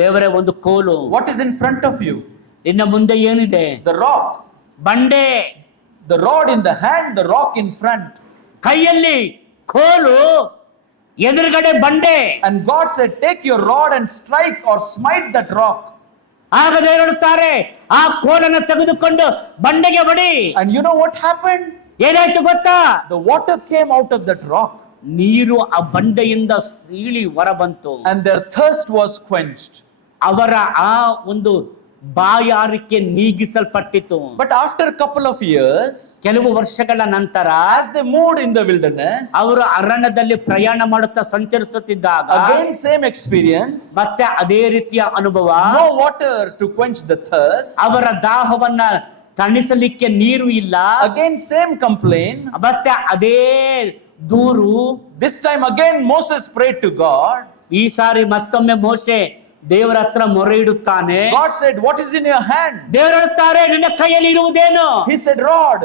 ದೇವರೇ, ಒಂದು ಕೋಲು. What is in front of you? ನಿನ್ನ ಮುಂದೆ ಏನಿದೆ? The rock. ಬಂಡೆ. The rod in the hand, the rock in front. ಕೈಯಲ್ಲಿ ಕೋಲು, ಎದುರುಗಡೆ ಬಂಡೆ. And God said, take your rod and strike or smite that rock. ಆಗ ದೇವರು ಹೇಳುತ್ತಾರೆ, ಆ ಕೋಲನ್ನು ತೆಗೆದುಕೊಂಡು ಬಂಡೆಗೆ ಹೊಡಿ. And you know what happened? ಏನಾಯ್ತು ಗೊತ್ತಾ? The water came out of that rock. ನೀರು ಆ ಬಂಡೆಯಿಂದ ಸೀಳಿ ಹೊರ ಬಂತು. And their thirst was quenched. ಅವರ ಆ ಒಂದು ಬಾಯಾರಿಕೆ ನೀಗಿಸಲ್ಪಟ್ಟಿತು. But after a couple of years, ಕೆಲವು ವರ್ಷಗಳ ನಂತರ as they moved in the wilderness, ಅವರು ಅರಣ್ಯದಲ್ಲಿ ಪ್ರಯಾಣ ಮಾಡುತ್ತಾ ಸಂಚರಿಸುತ್ತಿದ್ದಾಗ again same experience, ಮತ್ತೆ ಅದೇ ರೀತಿಯ ಅನುಭವ. no water to quench the thirst, ಅವರ ದಾಹವನ್ನ ತಣಿಸಲಿಕ್ಕೆ ನೀರು ಇಲ್ಲ. again same complaint. ಮತ್ತೆ ಅದೇ ದೂರು. This time again Moses prayed to God. ಈ ಸಾರಿ ಮತ್ತೊಮ್ಮೆ ಮೋಶೆ ದೇವರ ಹತ್ರ ಮೊರೆ ಇಡುತ್ತಾನೆ. God said, what is in your hand? ದೇವರು ಹೇಳುತ್ತಾರೆ, ನಿನ್ನ ಕೈಯಲ್ಲಿ ಇರುವುದೇನು? He said, rod.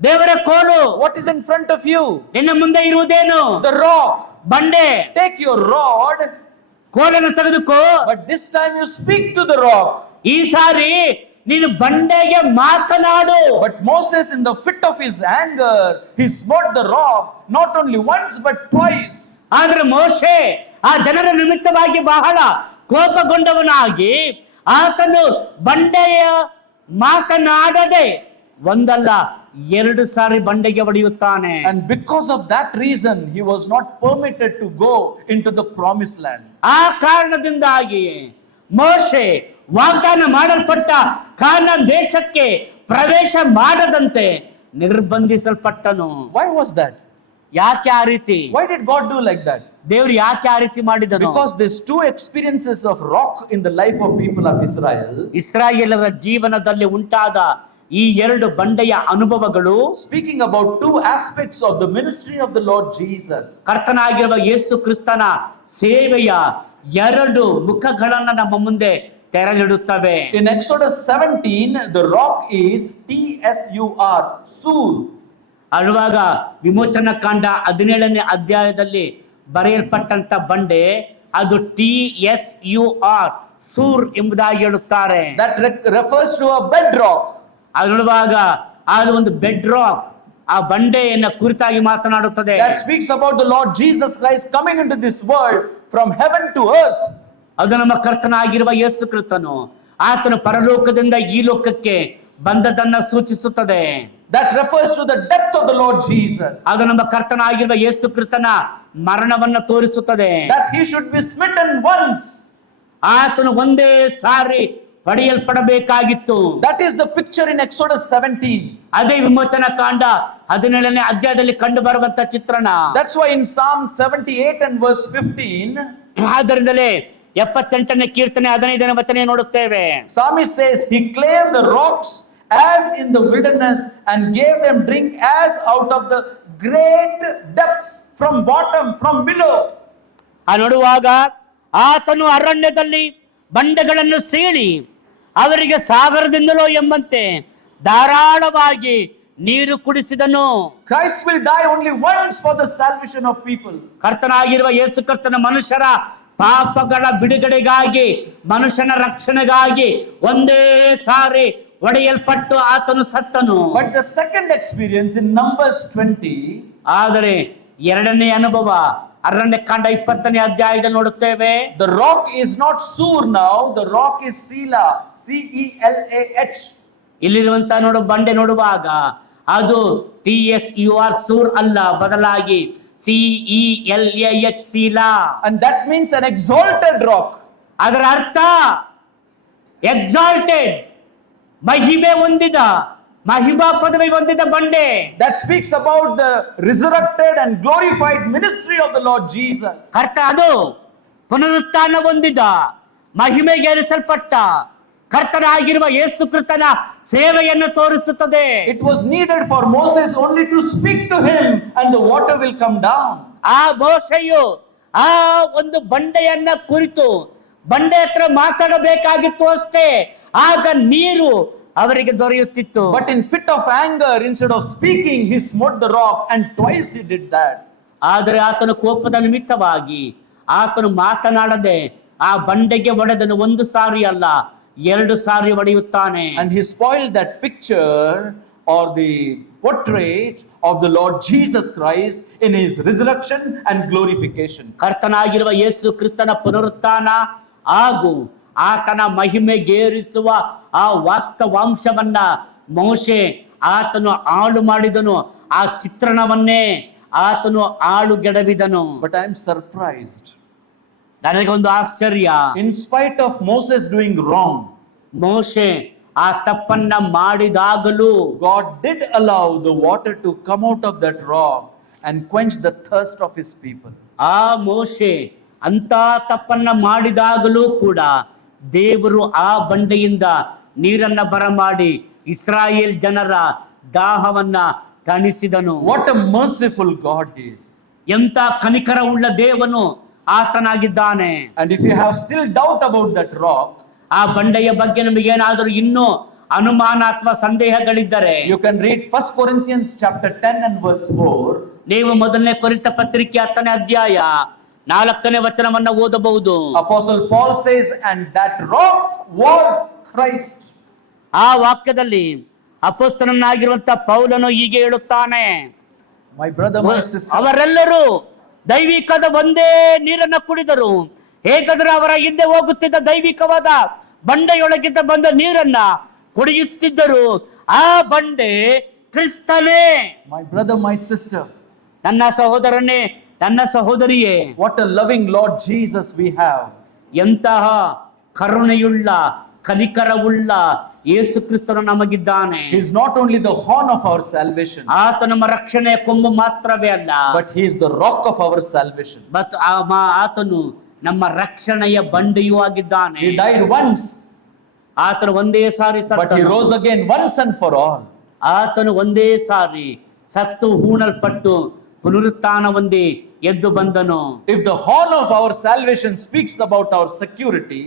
ದೇವರ ಕೋಲು. What is in front of you? ನಿನ್ನ ಮುಂದೆ ಇರುವುದೇನು? The rock. ಬಂಡೆ. Take your rod, ಕೋಲನ್ನು ತೆಗೆದುಕೋ. but this time you speak to the rock. ಈ ಸಾರಿ ನೀನು ಬಂಡೆಗೆ ಮಾತನಾಡು. But Moses, in the fit of his anger, he smote the rock not only once but twice. ಆದ್ರೆ ಮೋಶೆ ಆ ಜನರ ನಿಮಿತ್ತವಾಗಿ ಬಹಳ ಕೋಪಗೊಂಡವನಾಗಿ ಆತನು ಬಂಡೆಯ ಮಾತನಾಡದೆ ಒಂದಲ್ಲ ಎರಡು ಸಾರಿ ಬಂಡೆಗೆ ಹೊಡೆಯುತ್ತಾನೆ. And because of that reason, he was not permitted to go into the promised land. ಆ ಕಾರಣದಿಂದಾಗಿ ಮೋಶೆ ವಾಗ್ದಾನ ಮಾಡಲ್ಪಟ್ಟ ಕಾನಾನ್ ದೇಶಕ್ಕೆ ಪ್ರವೇಶ ಮಾಡದಂತೆ ನಿರ್ಬಂಧಿಸಲ್ಪಟ್ಟನು. Why was that? ಯಾಕೆ ಆ ರೀತಿ? Why did God do like that? ದೇವರು ಯಾಕೆ ಆ ರೀತಿ ಮಾಡಿದನು? Because there's two experiences of rock in the life of people of Israel. ಇಸ್ರಾಯೇಲರ ಜೀವನದಲ್ಲಿ ಉಂಟಾದ ಈ ಎರಡು ಬಂಡೆಯ ಅನುಭವಗಳು Speaking about two aspects of the ministry of the Lord Jesus. ಕರ್ತನಾಗಿರುವ ಯೇಸು ಕ್ರಿಸ್ತನ ಸೇವೆಯ ಎರಡು ಮುಖಗಳನ್ನ ನಮ್ಮ ಮುಂದೆ ತೆರೆದಿಡುತ್ತವೆ. In Exodus 17, the rock is T-S-U-R, Sur. ಅಳುವಾಗ ವಿಮೋಚನಾ ಕಾಂಡ 17ನೇ ಅಧ್ಯಾಯದಲ್ಲಿ ಬರೆಯಲ್ಪಟ್ಟಂತ ಬಂಡೆ ಅದು TSUR, ಸೂರ್ ಎಂಬುದಾಗಿ ಹೇಳುತ್ತಾರೆ. That refers to a bedrock. ಅಳುವಾಗ ಅದು ಒಂದು ಬೆಡ್ ರಾಕ್, ಆ ಬಂಡೆಯನ್ನ ಕುರಿತಾಗಿ ಮಾತನಾಡುತ್ತದೆ. That speaks about the Lord Jesus Christ coming into this world from heaven to earth. ಅದು ನಮ್ಮ ಕರ್ತನಾಗಿರುವ ಯೇಸು ಕ್ರಿಸ್ತನು ಆತನು ಪರಲೋಕದಿಂದ ಈ ಲೋಕಕ್ಕೆ ಬಂದದನ್ನ ಸೂಚಿಸುತ್ತದೆ. That refers to the death of the Lord Jesus. ಅದು ನಮ್ಮ ಕರ್ತನಾಗಿರುವ ಯೇಸು ಕ್ರಿಸ್ತನ ಮರಣವನ್ನ ತೋರಿಸುತ್ತದೆ. That he should be smitten once. ಆತನು ಒಂದೇ ಸಾರಿ ಹೊಡೆಯಲ್ಪಡಬೇಕಾಗಿತ್ತು. That is the picture in Exodus 17. ಅದೇ ವಿಮೋಚನಾ ಕಾಂಡ 17ನೇ ಅಧ್ಯಾಯದಲ್ಲಿ ಕಂಡು ಬರುವಂತ ಚಿತ್ರಣ. That's why in Psalm 78 and verse 15, ಆದ್ದರಿಂದಲೇ 78ನೇ ಕೀರ್ತನೆ 15ನೇ ವಚನ ನೋಡುತ್ತೇವೆ. Psalmist says, he clave the rocks as in the wilderness and gave them drink as out of the great depths, from bottom, from below. ನೋಡುವಾಗ ಆತನು ಅರಣ್ಯದಲ್ಲಿ ಬಂಡೆಗಳನ್ನು ಸೀಳಿ ಅವರಿಗೆ ಸಾಗರದಿಂದಲೋ ಎಂಬಂತೆ ಧಾರಾಳವಾಗಿ ನೀರು ಕುಡಿಸಿದನು. Christ will die only once for the salvation of people. ಕರ್ತನಾಗಿರುವ ಯೇಸು ಕರ್ತನ ಮನುಷ್ಯರ ಪಾಪಗಳ ಬಿಡುಗಡೆಗಾಗಿ, ಮನುಷ್ಯನ ರಕ್ಷಣೆಗಾಗಿ ಒಂದೇ ಸಾರಿ ಒಡೆಯಲ್ಪಟ್ಟು ಆತನು ಸತ್ತನು. But the second experience in Numbers 20, ಆದರೆ ಎರಡನೇ ಅನುಭವ ಅರಣ್ಯ ಕಾಂಡ 20ನೇ ಅಧ್ಯಾಯದಲ್ಲಿ ನೋಡುತ್ತೇವೆ. the rock is not Sur now, the rock is Selah, C-E-L-A-H. ಇಲ್ಲಿರುವಂತ ಬಂಡೆ ನೋಡುವಾಗ ಅದು TSUR ಸೂರ್ ಅಲ್ಲ, ಬದಲಾಗಿ CELAH ಸೀಲಾ. And that means an exalted rock. ಅದರ ಅರ್ಥ ಎಕ್ಸಾಲ್ಟೆಡ್, ಮಹಿಮೆ ಹೊಂದಿದ, ಮಹಿಮಾ ಪದವಿ ಹೊಂದಿದ ಬಂಡೆ. That speaks about the resurrected and glorified ministry of the Lord Jesus. ಅರ್ಥ ಅದು ಪುನರುತ್ಥಾನ ಹೊಂದಿದ ಮಹಿಮೆಗೇರಿಸಲ್ಪಟ್ಟ ಕರ್ತನಾಗಿರುವ ಯೇಸು ಕ್ರಿಸ್ತನ ಸೇವೆಯನ್ನು ತೋರಿಸುತ್ತದೆ. It was needed for Moses only to speak to him and the water will come down. ಆ ಮೋಶೆಯು ಆ ಒಂದು ಬಂಡೆಯನ್ನ ಕುರಿತು ಬಂಡೆ ಹತ್ರ ಮಾತಾಡಬೇಕಾಗಿತ್ತು ಅಷ್ಟೇ, ಆಗ ನೀರು ಅವರಿಗೆ ದೊರೆಯುತ್ತಿತ್ತು. But in fit of anger, instead of speaking, he smote the rock, and twice he did that. ಆದರೆ ಆತನ ಕೋಪದ ನಿಮಿತ್ತವಾಗಿ ಆತನು ಮಾತನಾಡದೆ ಆ ಬಂಡೆಗೆ ಹೊಡೆದನು, ಒಂದು ಸಾರಿ ಅಲ್ಲ 2 ಸಾರಿ ಹೊಡೆಯುತ್ತಾನೆ. And he spoiled that picture or the portrait of the Lord Jesus Christ in his resurrection and glorification. ಕರ್ತನಾಗಿರುವ ಯೇಸು ಕ್ರಿಸ್ತನ ಪುನರುತ್ಥಾನ ಹಾಗೂ ಆತನ ಮಹಿಮೆಗೇರಿಸುವ ಆ ವಾಸ್ತವಾಂಶವನ್ನ ಮೋಶೆ ಆತನು ಹಾಳು ಮಾಡಿದನು, ಆ ಚಿತ್ರಣವನ್ನೇ ಆತನು ಹಾಳುಗೆಡವಿದನು. But I am surprised. ನನಗೊಂದು ಆಶ್ಚರ್ಯ, In spite of Moses doing wrong, ಮೋಶೆ ಆ ತಪ್ಪನ್ನ ಮಾಡಿದಾಗಲೂ God did allow the water to come out of that rock and quench the thirst of his people. ಆ ಮೋಶೆ ಅಂತ ತಪ್ಪನ್ನ ಮಾಡಿದಾಗಲೂ ಕೂಡ ದೇವರು ಆ ಬಂಡೆಯಿಂದ ನೀರನ್ನ ಬರಮಾಡಿ ಇಸ್ರಾಯೇಲ್ ಜನರ ದಾಹವನ್ನ ತಣಿಸಿದನು. What a merciful God he is. ಎಂತ ಕನಿಕರವುಳ್ಳ ದೇವನು ಆತನಾಗಿದ್ದಾನೆ. And if you have still doubt about that rock, ಆ ಬಂಡೆಯ ಬಗ್ಗೆ ನಮಗೇನಾದರೂ ಇನ್ನೂ ಅನುಮಾನ ಅಥವಾ ಸಂದೇಹಗಳಿದ್ದರೆ you can read 1 Corinthians chapter 10 and verse 4. ನೀವು ಮೊದಲನೇ ಕೊರಿಂಥ ಪತ್ರಿಕೆ 10ನೇ ಅಧ್ಯಾಯ 4ನೇ ವಚನವನ್ನ ಓದಬಹುದು. Apostle Paul says, and that rock was Christ. ಆ ವಾಕ್ಯದಲ್ಲಿ ಅಪೊಸ್ತಲನಾಗಿರುವಂತ ಪೌಲನು ಹೀಗೆ ಹೇಳುತ್ತಾನೆ, My brother, my sister, ಅವರೆಲ್ಲರೂ ದೈವಿಕದ ಒಂದೇ ನೀರನ್ನ ಕುಡಿದರು, ಹೇಗಾದ್ರೆ ಅವರ ಹಿಂದೆ ಹೋಗುತ್ತಿದ್ದ ದೈವಿಕವಾದ ಬಂಡೆಯೊಳಗಿಂದ ಬಂದ ನೀರನ್ನ ಕುಡಿಯುತ್ತಿದ್ದರು. ಆ ಬಂಡೆ ಕ್ರಿಸ್ತನೇ. my brother, my sister, ನನ್ನ ಸಹೋದರನೇ, ನನ್ನ ಸಹೋದರಿಯೇ, what a loving Lord Jesus we have. ಎಂತಹ ಕರುಣೆಯುಳ್ಳ ಕನಿಕರವುಳ್ಳ ಯೇಸು ಕ್ರಿಸ್ತನು ನಮಗಿದ್ದಾನೆ. He is not only the horn of our salvation, ಆತ ನಮ್ಮ ರಕ್ಷಣೆಯ ಕೊಂಬು ಮಾತ್ರವೇ ಅಲ್ಲ, but he is the rock of our salvation. ಮತ್ತು ಆತನು ನಮ್ಮ ರಕ್ಷಣೆಯ ಬಂಡೆಯೂ ಆಗಿದ್ದಾನೆ. He died once, ಆತನು ಒಂದೇ ಸಾರಿ but he ಸತ್ತನು. rose again once and for all. ಆತನು ಒಂದೇ ಸಾರಿ ಸತ್ತು ಹೂಣಲ್ಪಟ್ಟು ಪುನರುತ್ಥಾನ ಹೊಂದಿ ಎದ್ದು ಬಂದನು. If the horn of our salvation speaks about our security,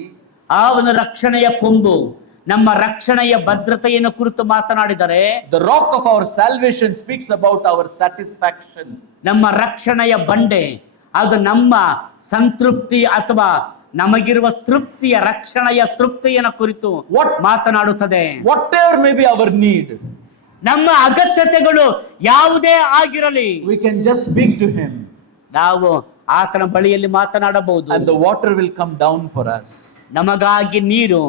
ಆ ಒಂದು ರಕ್ಷಣೆಯ ಕೊಂಬು ನಮ್ಮ ರಕ್ಷಣೆಯ ಭದ್ರತೆಯನ್ನು ಕುರಿತು ಮಾತನಾಡಿದರೆ, the rock of our salvation speaks about our satisfaction. ನಮ್ಮ ರಕ್ಷಣೆಯ ಬಂಡೆ ಅದು ನಮ್ಮ ಸಂತೃಪ್ತಿ ಅಥವಾ ನಮಗಿರುವ ತೃಪ್ತಿಯ ರಕ್ಷಣೆಯ ತೃಪ್ತಿಯನ್ನು ಕುರಿತು ಮಾತನಾಡುತ್ತದೆ. Whatever may be our need, ನಮ್ಮ ಅಗತ್ಯತೆಗಳು ಯಾವುದೇ ಆಗಿರಲಿ, we can just speak to him ನಾವು ಆತನ ಬಳಿಯಲ್ಲಿ ಮಾತನಾಡಬಹುದು. and the water will come down for us. ನಮಗಾಗಿ ನೀರು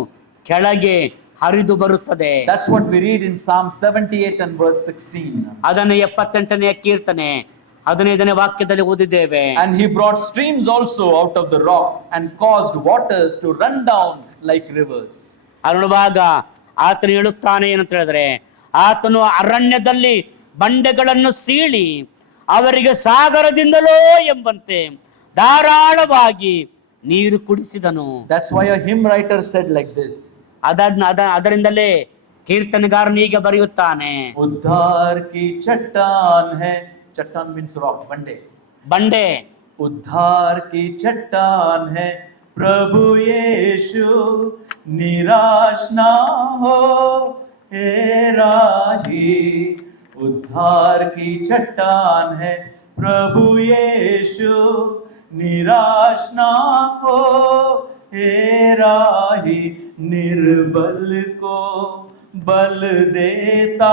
ಕೆಳಗೆ ಹರಿದು ಬರುತ್ತದೆ. That's what we read in Psalm 78 and verse 16. ಅದನ್ನು 78ನೇ ಕೀರ್ತನೆ 15ನೇ ವಾಕ್ಯದಲ್ಲಿ ಓದಿದ್ದೇವೆ. And he brought streams also out of the rock and caused waters to run down like rivers. ಅರುಣುವಾಗ ಆತನು ಹೇಳುತ್ತಾನೆ ಏನಂತ ಹೇಳಿದ್ರೆ, ಆತನು ಅರಣ್ಯದಲ್ಲಿ ಬಂಡೆಗಳನ್ನು ಸೀಳಿ ಅವರಿಗೆ ಸಾಗರದಿಂದಲೋ ಎಂಬಂತೆ ಧಾರಾಳವಾಗಿ ನೀರು ಕುಡಿಸಿದನು. That's why a hymn writer said like this. ಅದರಿಂದಲೇ ಕೀರ್ತನೆಗಾರನು ಹೀಗೆ ಬರೆಯುತ್ತಾನೆ, उद्धार की चट्टान है, चट्टान means rock, बंडे, ಬಂಡೆ उद्धार की चट्टान है प्रभु यीशु, निराश ना हो हे राही. उद्धार की चट्टान है प्रभु यीशु, निराश ना हो हे राही. निर्बल को बल देता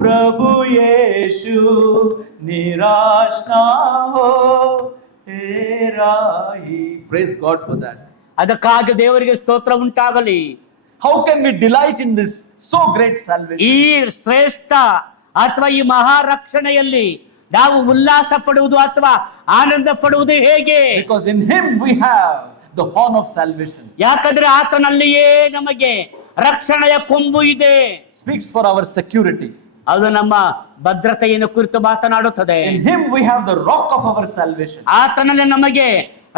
प्रभु यीशु, निराश ना हो हे राही. Praise God for that. ಅದಕ್ಕಾಗಿ ದೇವರಿಗೆ ಸ್ತೋತ್ರ ಉಂಟಾಗಲಿ. How can we delight in this so great salvation? ಈ ಶ್ರೇಷ್ಠ ಅಥವಾ ಈ ಮಹಾರಕ್ಷಣೆಯಲ್ಲಿ ನಾವು ಉಲ್ಲಾಸ ಪಡುವುದು ಅಥವಾ ಆನಂದ ಪಡುವುದು ಹೇಗೆ? Because in him we have the horn of salvation. ಯಾಕಂದ್ರೆ ಆತನಲ್ಲಿಯೇ ನಮಗೆ ರಕ್ಷಣೆಯ ಕೊಂಬು ಇದೆ. Speaks for our security. ಅದು ನಮ್ಮ ಭದ್ರತೆಯನ್ನು ಕುರಿತು ಮಾತನಾಡುತ್ತದೆ. In him we have the rock of our salvation. ಆತನಲ್ಲಿ ನಮಗೆ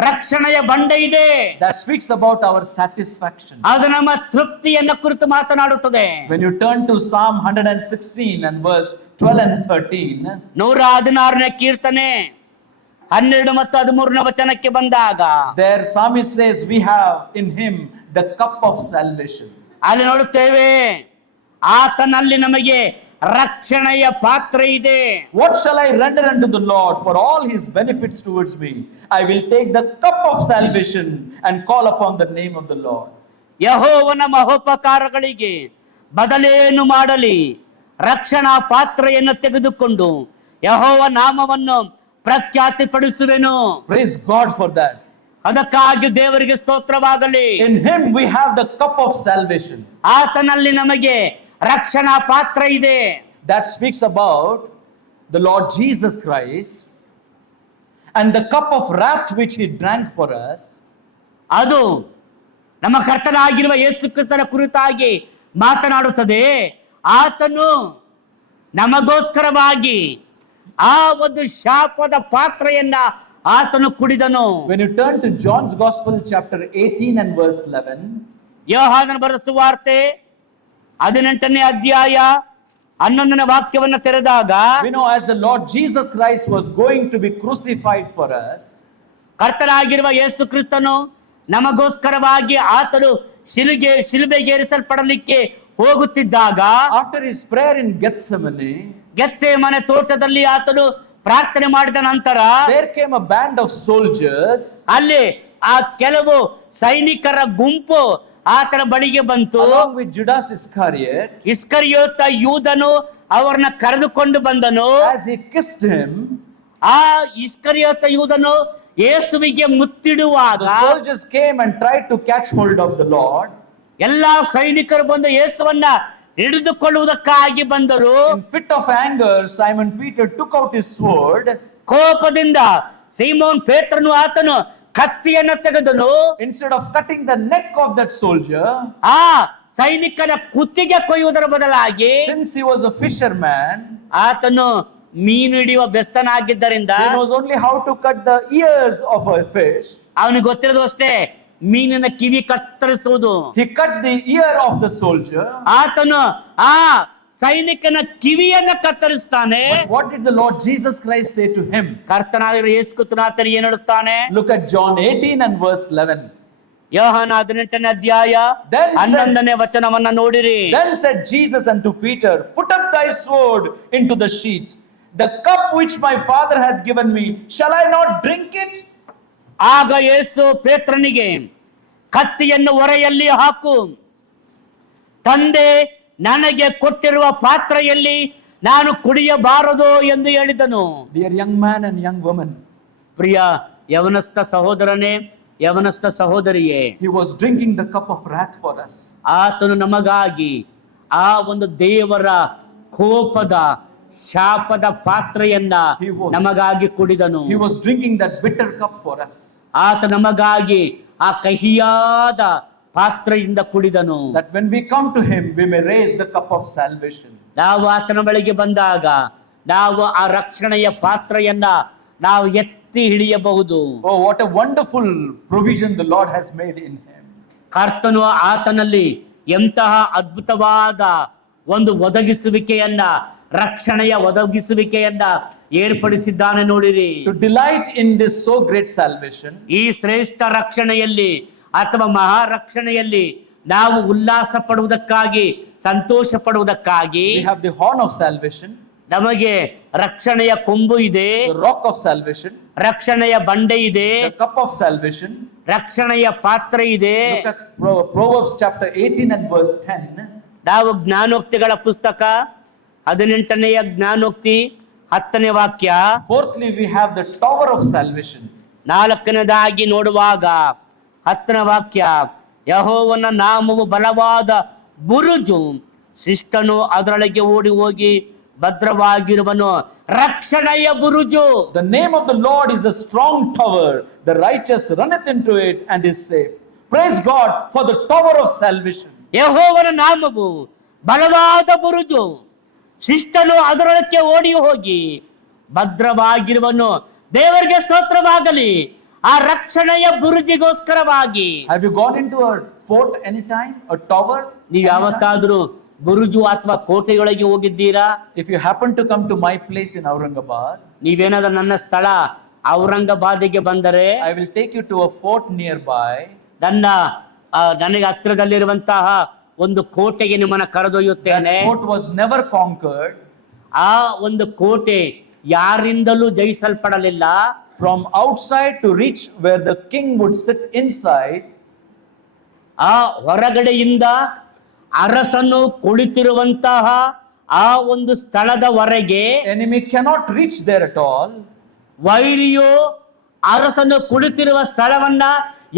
ರಕ್ಷಣೆಯ ಬಂಡೆ ಇದೆ. that speaks about our satisfaction. ಅದು ನಮ್ಮ ತೃಪ್ತಿಯನ್ನ ಕುರಿತು ಮಾತನಾಡುತ್ತದೆ. When you turn to Psalm 116 and verse 12 and 13, 116ನೇ ಕೀರ್ತನೆ 12 ಮತ್ತು 13ನೇ ವಚನಕ್ಕೆ ಬಂದಾಗ there psalmist says, we have in him the cup of salvation. ಅಲ್ಲಿ ನೋಡುತ್ತೇವೆ, ಆತನಲ್ಲಿ ನಮಗೆ ರಕ್ಷಣೆಯ ಪಾತ್ರೆ ಇದೆ. What shall I render unto the Lord for all his benefits towards me? I will take the cup of salvation and call upon the name of the Lord. ಯೆಹೋವನ ಮಹೋಪಕಾರಗಳಿಗೆ ಬದಲೇನು ಮಾಡಲಿ? ರಕ್ಷಣಾ ಪಾತ್ರೆಯನ್ನು ತೆಗೆದುಕೊಂಡು ಯೆಹೋವ ನಾಮವನ್ನು ಪ್ರಖ್ಯಾತಿಪಡಿಸುವೆನು. Praise God for that. ಅದಕ್ಕಾಗಿ ದೇವರಿಗೆ ಸ್ತೋತ್ರವಾಗಲಿ. In him we have the cup of salvation. ಆತನಲ್ಲಿ ನಮಗೆ ರಕ್ಷಣಾ ಪಾತ್ರೆ ಇದೆ. That speaks about the Lord Jesus Christ and the cup of wrath which he drank for us. ಅದು ನಮ್ಮ ಕರ್ತನಾಗಿರುವ ಯೇಸು ಕ್ರಿಸ್ತನ ಕುರಿತಾಗಿ ಮಾತನಾಡುತ್ತದೆ. ಆತನು ನಮಗೋಸ್ಕರವಾಗಿ ಆ ಒಂದು ಶಾಪದ ಪಾತ್ರೆಯನ್ನ ಆತನು ಕುಡಿದನು. When you turn to John's Gospel chapter 18 and verse 11, ಯೋಹಾನನ ಬರೆದ ಸುವಾರ್ತೆ 18ನೇ ಅಧ್ಯಾಯ 11ನೇ ವಾಕ್ಯವನ್ನ ತೆರೆದಾಗ we know as the Lord Jesus Christ was going to be crucified for us, ಕರ್ತನಾಗಿರುವ ಯೇಸು ಕ್ರಿಸ್ತನು ನಮಗೋಸ್ಕರವಾಗಿ ಆತನು ಶಿಲುಬೆಗೇರಿಸಲ್ಪಡಲಿಕ್ಕೆ ಹೋಗುತ್ತಿದ್ದಾಗ after his prayer in Gethsemane, Gethsemane ತೋಟದಲ್ಲಿ ಆತನು ಪ್ರಾರ್ಥನೆ ಮಾಡಿದ ನಂತರ there came a band of soldiers ಅಲ್ಲಿ ಆ ಕೆಲವು ಸೈನಿಕರ ಗುಂಪು ಆತನ ಬಳಿಗೆ ಬಂತು. along with Judas Iscariot. ಇಸ್ಕರಿಯೋತ ಯೂದನು ಅವರನ್ನ ಕರೆದುಕೊಂಡು ಬಂದನು. As he kissed him, ಆ ಇಸ್ಕರಿಯೋತ ಯೂದನು ಯೇಸುವಿಗೆ ಮುತ್ತಿಡುವಾಗ the soldiers came and tried to catch hold of the Lord. ಎಲ್ಲಾ ಸೈನಿಕರು ಬಂದು ಯೇಸುವನ್ನ ಹಿಡಿದುಕೊಳ್ಳುವುದಕ್ಕಾಗಿ ಬಂದರು. In fit of anger, Simon Peter took out his sword. ಕೋಪದಿಂದ ಸೀಮೋನ್ ಪೇತ್ರನು ಆತನು ಕತ್ತಿಯನ್ನು ತೆಗೆದನು. Instead of cutting the neck of that soldier, ಆ ಸೈನಿಕನ ಕುತ್ತಿಗೆ ಕೊಯ್ಯುವುದರ ಬದಲಾಗಿ, since he was a fisherman, ಆತನು ಮೀನು ಹಿಡಿಯುವ ಬೆಸ್ತನಾಗಿದ್ದರಿಂದ he knows only how to cut the ears of a fish. ಅವನಿಗೆ ಗೊತ್ತಿರೋದು ಅಷ್ಟೇ, ಮೀನಿನ ಕಿವಿ ಕತ್ತರಿಸುವುದು. He cut the ear of the soldier. ಆತನು ಆ ಸೈನಿಕನ ಕಿವಿಯನ್ನ ಕತ್ತರಿಸ್ತಾನೆ. But what did the Lord Jesus Christ say to him? ಕರ್ತನಾಗಿರುವ ಯೇಸು ಕ್ರಿಸ್ತನು ಏನು ಹೇಳುತ್ತಾನೆ? Look at John 18 and verse 11. ಯೋಹಾನ 18ನೇ ಅಧ್ಯಾಯ 11ನೇ ವಚನವನ್ನ ನೋಡಿರಿ. Then said Jesus unto Peter, put up thy sword into the sheath. The cup which my Father hath given me, shall I not drink it? ಆಗ ಯೇಸು ಪೇತ್ರನಿಗೆ, ಕತ್ತಿಯನ್ನು ಒರೆಯಲ್ಲಿ ಹಾಕು, ತಂದೆ ನನಗೆ ಕೊಟ್ಟಿರುವ ಪಾತ್ರೆಯಲ್ಲಿ ನಾನು ಕುಡಿಯಬಾರದು ಎಂದು ಹೇಳಿದನು. Dear young man and young woman, Priya ಯವನಸ್ಥ ಸಹೋದರನೇ, ಯವನಸ್ಥ ಸಹೋದರಿಯೇ, he was drinking the cup of wrath for us. ಆತನು ನಮಗಾಗಿ ಆ ಒಂದು ದೇವರ ಕೋಪದ ಶಾಪದ ಪಾತ್ರೆಯನ್ನ ನಮಗಾಗಿ ಕುಡಿದನು. He was drinking that bitter cup for us. ಆತ ನಮಗಾಗಿ ಆ ಕಹಿಯಾದ ಪಾತ್ರೆಯಿಂದ ಕುಡಿದನು. That when we come to him, we may raise the cup of salvation. ನಾವು ಆತನ ಬಳಿಗೆ ಬಂದಾಗ ನಾವು ಆ ರಕ್ಷಣೆಯ ಪಾತ್ರೆಯನ್ನ ನಾವು ಎತ್ತಿ ಹಿಡಿಯಬಹುದು. Oh, what a wonderful provision the Lord has made in him. ಕರ್ತನು ಆತನಲ್ಲಿ ಎಂತಹ ಅದ್ಭುತವಾದ ಒಂದು ಒದಗಿಸುವಿಕೆಯನ್ನ, ರಕ್ಷಣೆಯ ಒದಗಿಸುವಿಕೆಯನ್ನ ಏರ್ಪಡಿಸಿದ್ದಾನೆ ನೋಡಿರಿ. To delight in this so great salvation, ಈ ಶ್ರೇಷ್ಠ ರಕ್ಷಣೆಯಲ್ಲಿ ಅಥವಾ ಮಹಾರಕ್ಷಣೆಯಲ್ಲಿ ನಾವು ಉಲ್ಲಾಸ ಪಡುವುದಕ್ಕಾಗಿ, ಸಂತೋಷ ಪಡುವುದಕ್ಕಾಗಿ we have the horn of salvation, ನಮಗೆ ರಕ್ಷಣೆಯ ಕೊಂಬು ಇದೆ, the rock of salvation, ರಕ್ಷಣೆಯ ಬಂಡೆ ಇದೆ, the cup of salvation. ರಕ್ಷಣೆಯ ಪಾತ್ರೆ ಇದೆ. Look at Proverbs chapter 18 and verse 10. ನಾವು ಜ್ಞಾನೋಕ್ತಿಗಳ ಪುಸ್ತಕ 18ನೇ ಜ್ಞಾನೋಕ್ತಿ 10ನೇ ವಾಕ್ಯ. Fourthly, we have the tower of salvation. 4ನೇದಾಗಿ ನೋಡುವಾಗ 10ನೇ ವಾಕ್ಯ, ಯೆಹೋವನ ನಾಮವು ಬಲವಾದ ಬುರುಜು, ಶಿಷ್ಟನು ಅದರೊಳಗೆ ಓಡಿ ಹೋಗಿ ಭದ್ರವಾಗಿರುವನು. ರಕ್ಷಣೆಯ ಬುರುಜು. The name of the Lord is the strong tower. The righteous runneth into it and is safe. Praise God for the tower of salvation. ಯೆಹೋವನ ನಾಮವು ಬಲವಾದ ಬುರುಜು, ಶಿಷ್ಟನು ಅದರೊಳಕ್ಕೆ ಓಡಿ ಹೋಗಿ ಭದ್ರವಾಗಿರುವನು. ದೇವರಿಗೆ ಸ್ತೋತ್ರವಾಗಲಿ. ಆ ರಕ್ಷಣೆಯ ಬುರುಜಿಗೋಸ್ಕರವಾಗಿ. Have you gone into a fort anytime? A tower? ನೀವು ಯಾವತ್ತಾದ್ರೂ ಬುರುಜು ಅಥವಾ ಕೋಟೆಯೊಳಗೆ ಹೋಗಿದ್ದೀರಾ? If you happen to come to my place in Aurangabad, ನೀವೇನಾದ್ರೂ ನನ್ನ ಸ್ಥಳ ಔರಂಗಾಬಾದಿಗೆ ಬಂದರೆ I will take you to a fort nearby. ನನಗೆ ಹತ್ತಿರದಲ್ಲಿರುವಂತಹ ಒಂದು ಕೋಟೆಗೆ ನಿಮ್ಮನ್ನ ಕರೆದೊಯ್ಯುತ್ತೇನೆ. That fort was never conquered. ಆ ಒಂದು ಕೋಟೆ ಯಾರಿಂದಲೂ ಜಯಿಸಲ್ಪಡಲಿಲ್ಲ. From outside to reach where the king would sit inside, ಆ ಹೊರಗಡೆಯಿಂದ ಅರಸನು ಕುಳಿತಿರುವಂತಹ ಆ ಒಂದು ಸ್ಥಳದವರೆಗೆ enemy cannot reach there at all. ವೈರಿಯು ಅರಸನು ಕುಳಿತಿರುವ ಸ್ಥಳವನ್ನ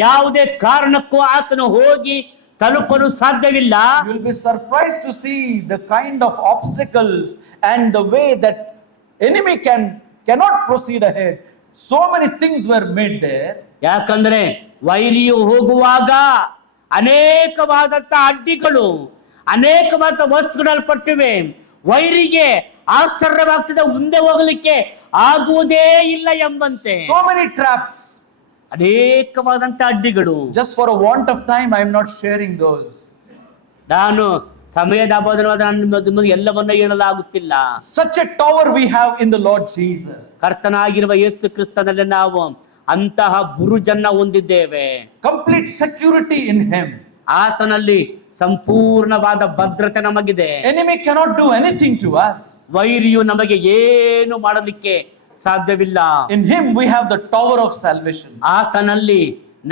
ಯಾವುದೇ ಕಾರಣಕ್ಕೂ ಆತನು ಹೋಗಿ ತಲುಪಲು ಸಾಧ್ಯವಿಲ್ಲ. You will be surprised to see the kind of obstacles and the way that enemy cannot proceed ahead. So many things were made there. ಯಾಕಂದ್ರೆ ವೈರಿಯು ಹೋಗುವಾಗ ಅನೇಕವಾದಂತ ಅಡ್ಡಿಗಳು, ಅನೇಕವಾದ ವಸ್ತುಗಳಲ್ಪಟ್ಟಿವೆ. ವೈರಿಗೆ ಆಶ್ಚರ್ಯವಾಗ್ತದೆ, ಮುಂದೆ ಹೋಗಲಿಕ್ಕೆ ಆಗುವುದೇ ಇಲ್ಲ ಎಂಬಂತೆ. So many traps. ಅನೇಕವಾದಂತ ಅಡ್ಡಿಗಳು. Just for a want of time, I am not sharing those. ನಾನು ಸಮಯದ ಅಭಾವವಾದ ನಿಮಗೆ ಎಲ್ಲವನ್ನ ಹೇಳಲಾಗುತ್ತಿಲ್ಲ. Such a tower we have in the Lord Jesus. ಕರ್ತನಾಗಿರುವ ಯೇಸು ಕ್ರಿಸ್ತನಲ್ಲಿ ನಾವು ಅಂತಹ ಬುರುಜನ್ನ ಹೊಂದಿದ್ದೇವೆ. Complete security in Him. ಆತನಲ್ಲಿ ಸಂಪೂರ್ಣವಾದ ಭದ್ರತೆ ನಮಗಿದೆ. Enemy cannot do anything to us. ವೈರಿಯು ನಮಗೆ ಏನು ಮಾಡಲಿಕ್ಕೆ ಸಾಧ್ಯವಿಲ್ಲ. In Him we have the tower of salvation. ಆತನಲ್ಲಿ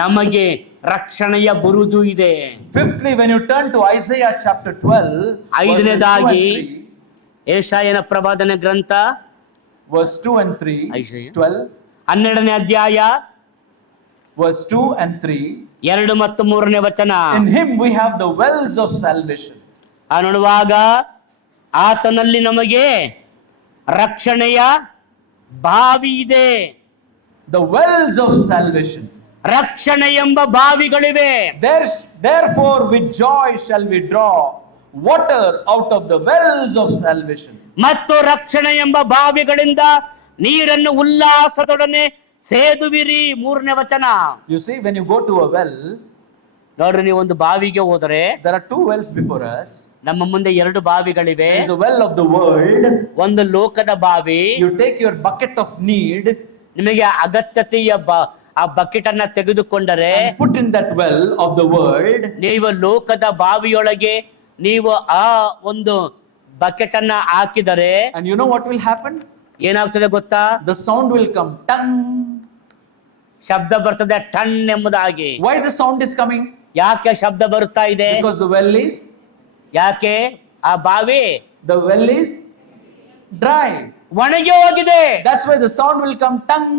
ನಮಗೆ ರಕ್ಷಣೆಯ ಬುರುಜು ಇದೆ. Fifthly, when you turn to Isaiah chapter 12, ಐದನೇದಾಗಿ ಯೆಶಾಯನ ಪ್ರವಾದನೆ ಗ್ರಂಥ verse 2 and 3, Isaiah. 12, 12ನೇ ಅಧ್ಯಾಯ verse 2 and 3, 2 ಮತ್ತು 3ನೇ ವಚನ. in Him we have the wells of salvation. ನೋಡುವಾಗ ಆತನಲ್ಲಿ ನಮಗೆ ರಕ್ಷಣೆಯ ಬಾವಿ ಇದೆ. The wells of salvation. ರಕ್ಷಣೆ ಎಂಬ ಬಾವಿಗಳಿವೆ. Therefore with joy shall we draw water out of the wells of salvation. ಮತ್ತು ರಕ್ಷಣೆ ಎಂಬ ಬಾವಿಗಳಿಂದ ನೀರನ್ನು ಉಲ್ಲಾಸದೊಡನೆ ಸೇದುವಿರಿ. 3ನೇ ವಚನ. You see, when you go to a well, ನೋಡ್ರಿ, ನೀವು ಒಂದು ಬಾವಿಗೆ ಹೋದರೆ there are two wells before us. ನಮ್ಮ ಮುಂದೆ 2 ಬಾವಿಗಳಿವೆ. There is a well of the world. ಒಂದು ಲೋಕದ ಬಾವಿ. You take your bucket of need, ನಿಮಗೆ ಅಗತ್ಯತೆಯ ಆ ಬಕೆಟ್ ಅನ್ನ ತೆಗೆದುಕೊಂಡರೆ and put in that well of the world. ನೀವು ಲೋಕದ ಬಾವಿಯೊಳಗೆ ನೀವು ಆ ಒಂದು ಬಕೆಟ್ ಅನ್ನ ಹಾಕಿದರೆ, And you know what will happen? ಏನಾಗ್ತದೆ ಗೊತ್ತಾ? The sound will come, tang. ಶಬ್ದ ಬರ್ತದೆ, ಟನ್ ಎಂಬುದಾಗಿ. Why the sound is coming? ಯಾಕೆ ಶಬ್ದ ಬರುತ್ತಾ ಇದೆ? Because the well is, ಯಾಕೆ ಆ ಬಾವಿ the well is dry. ಒಣಗಿ ಹೋಗಿದೆ. That's why the sound will come, tang.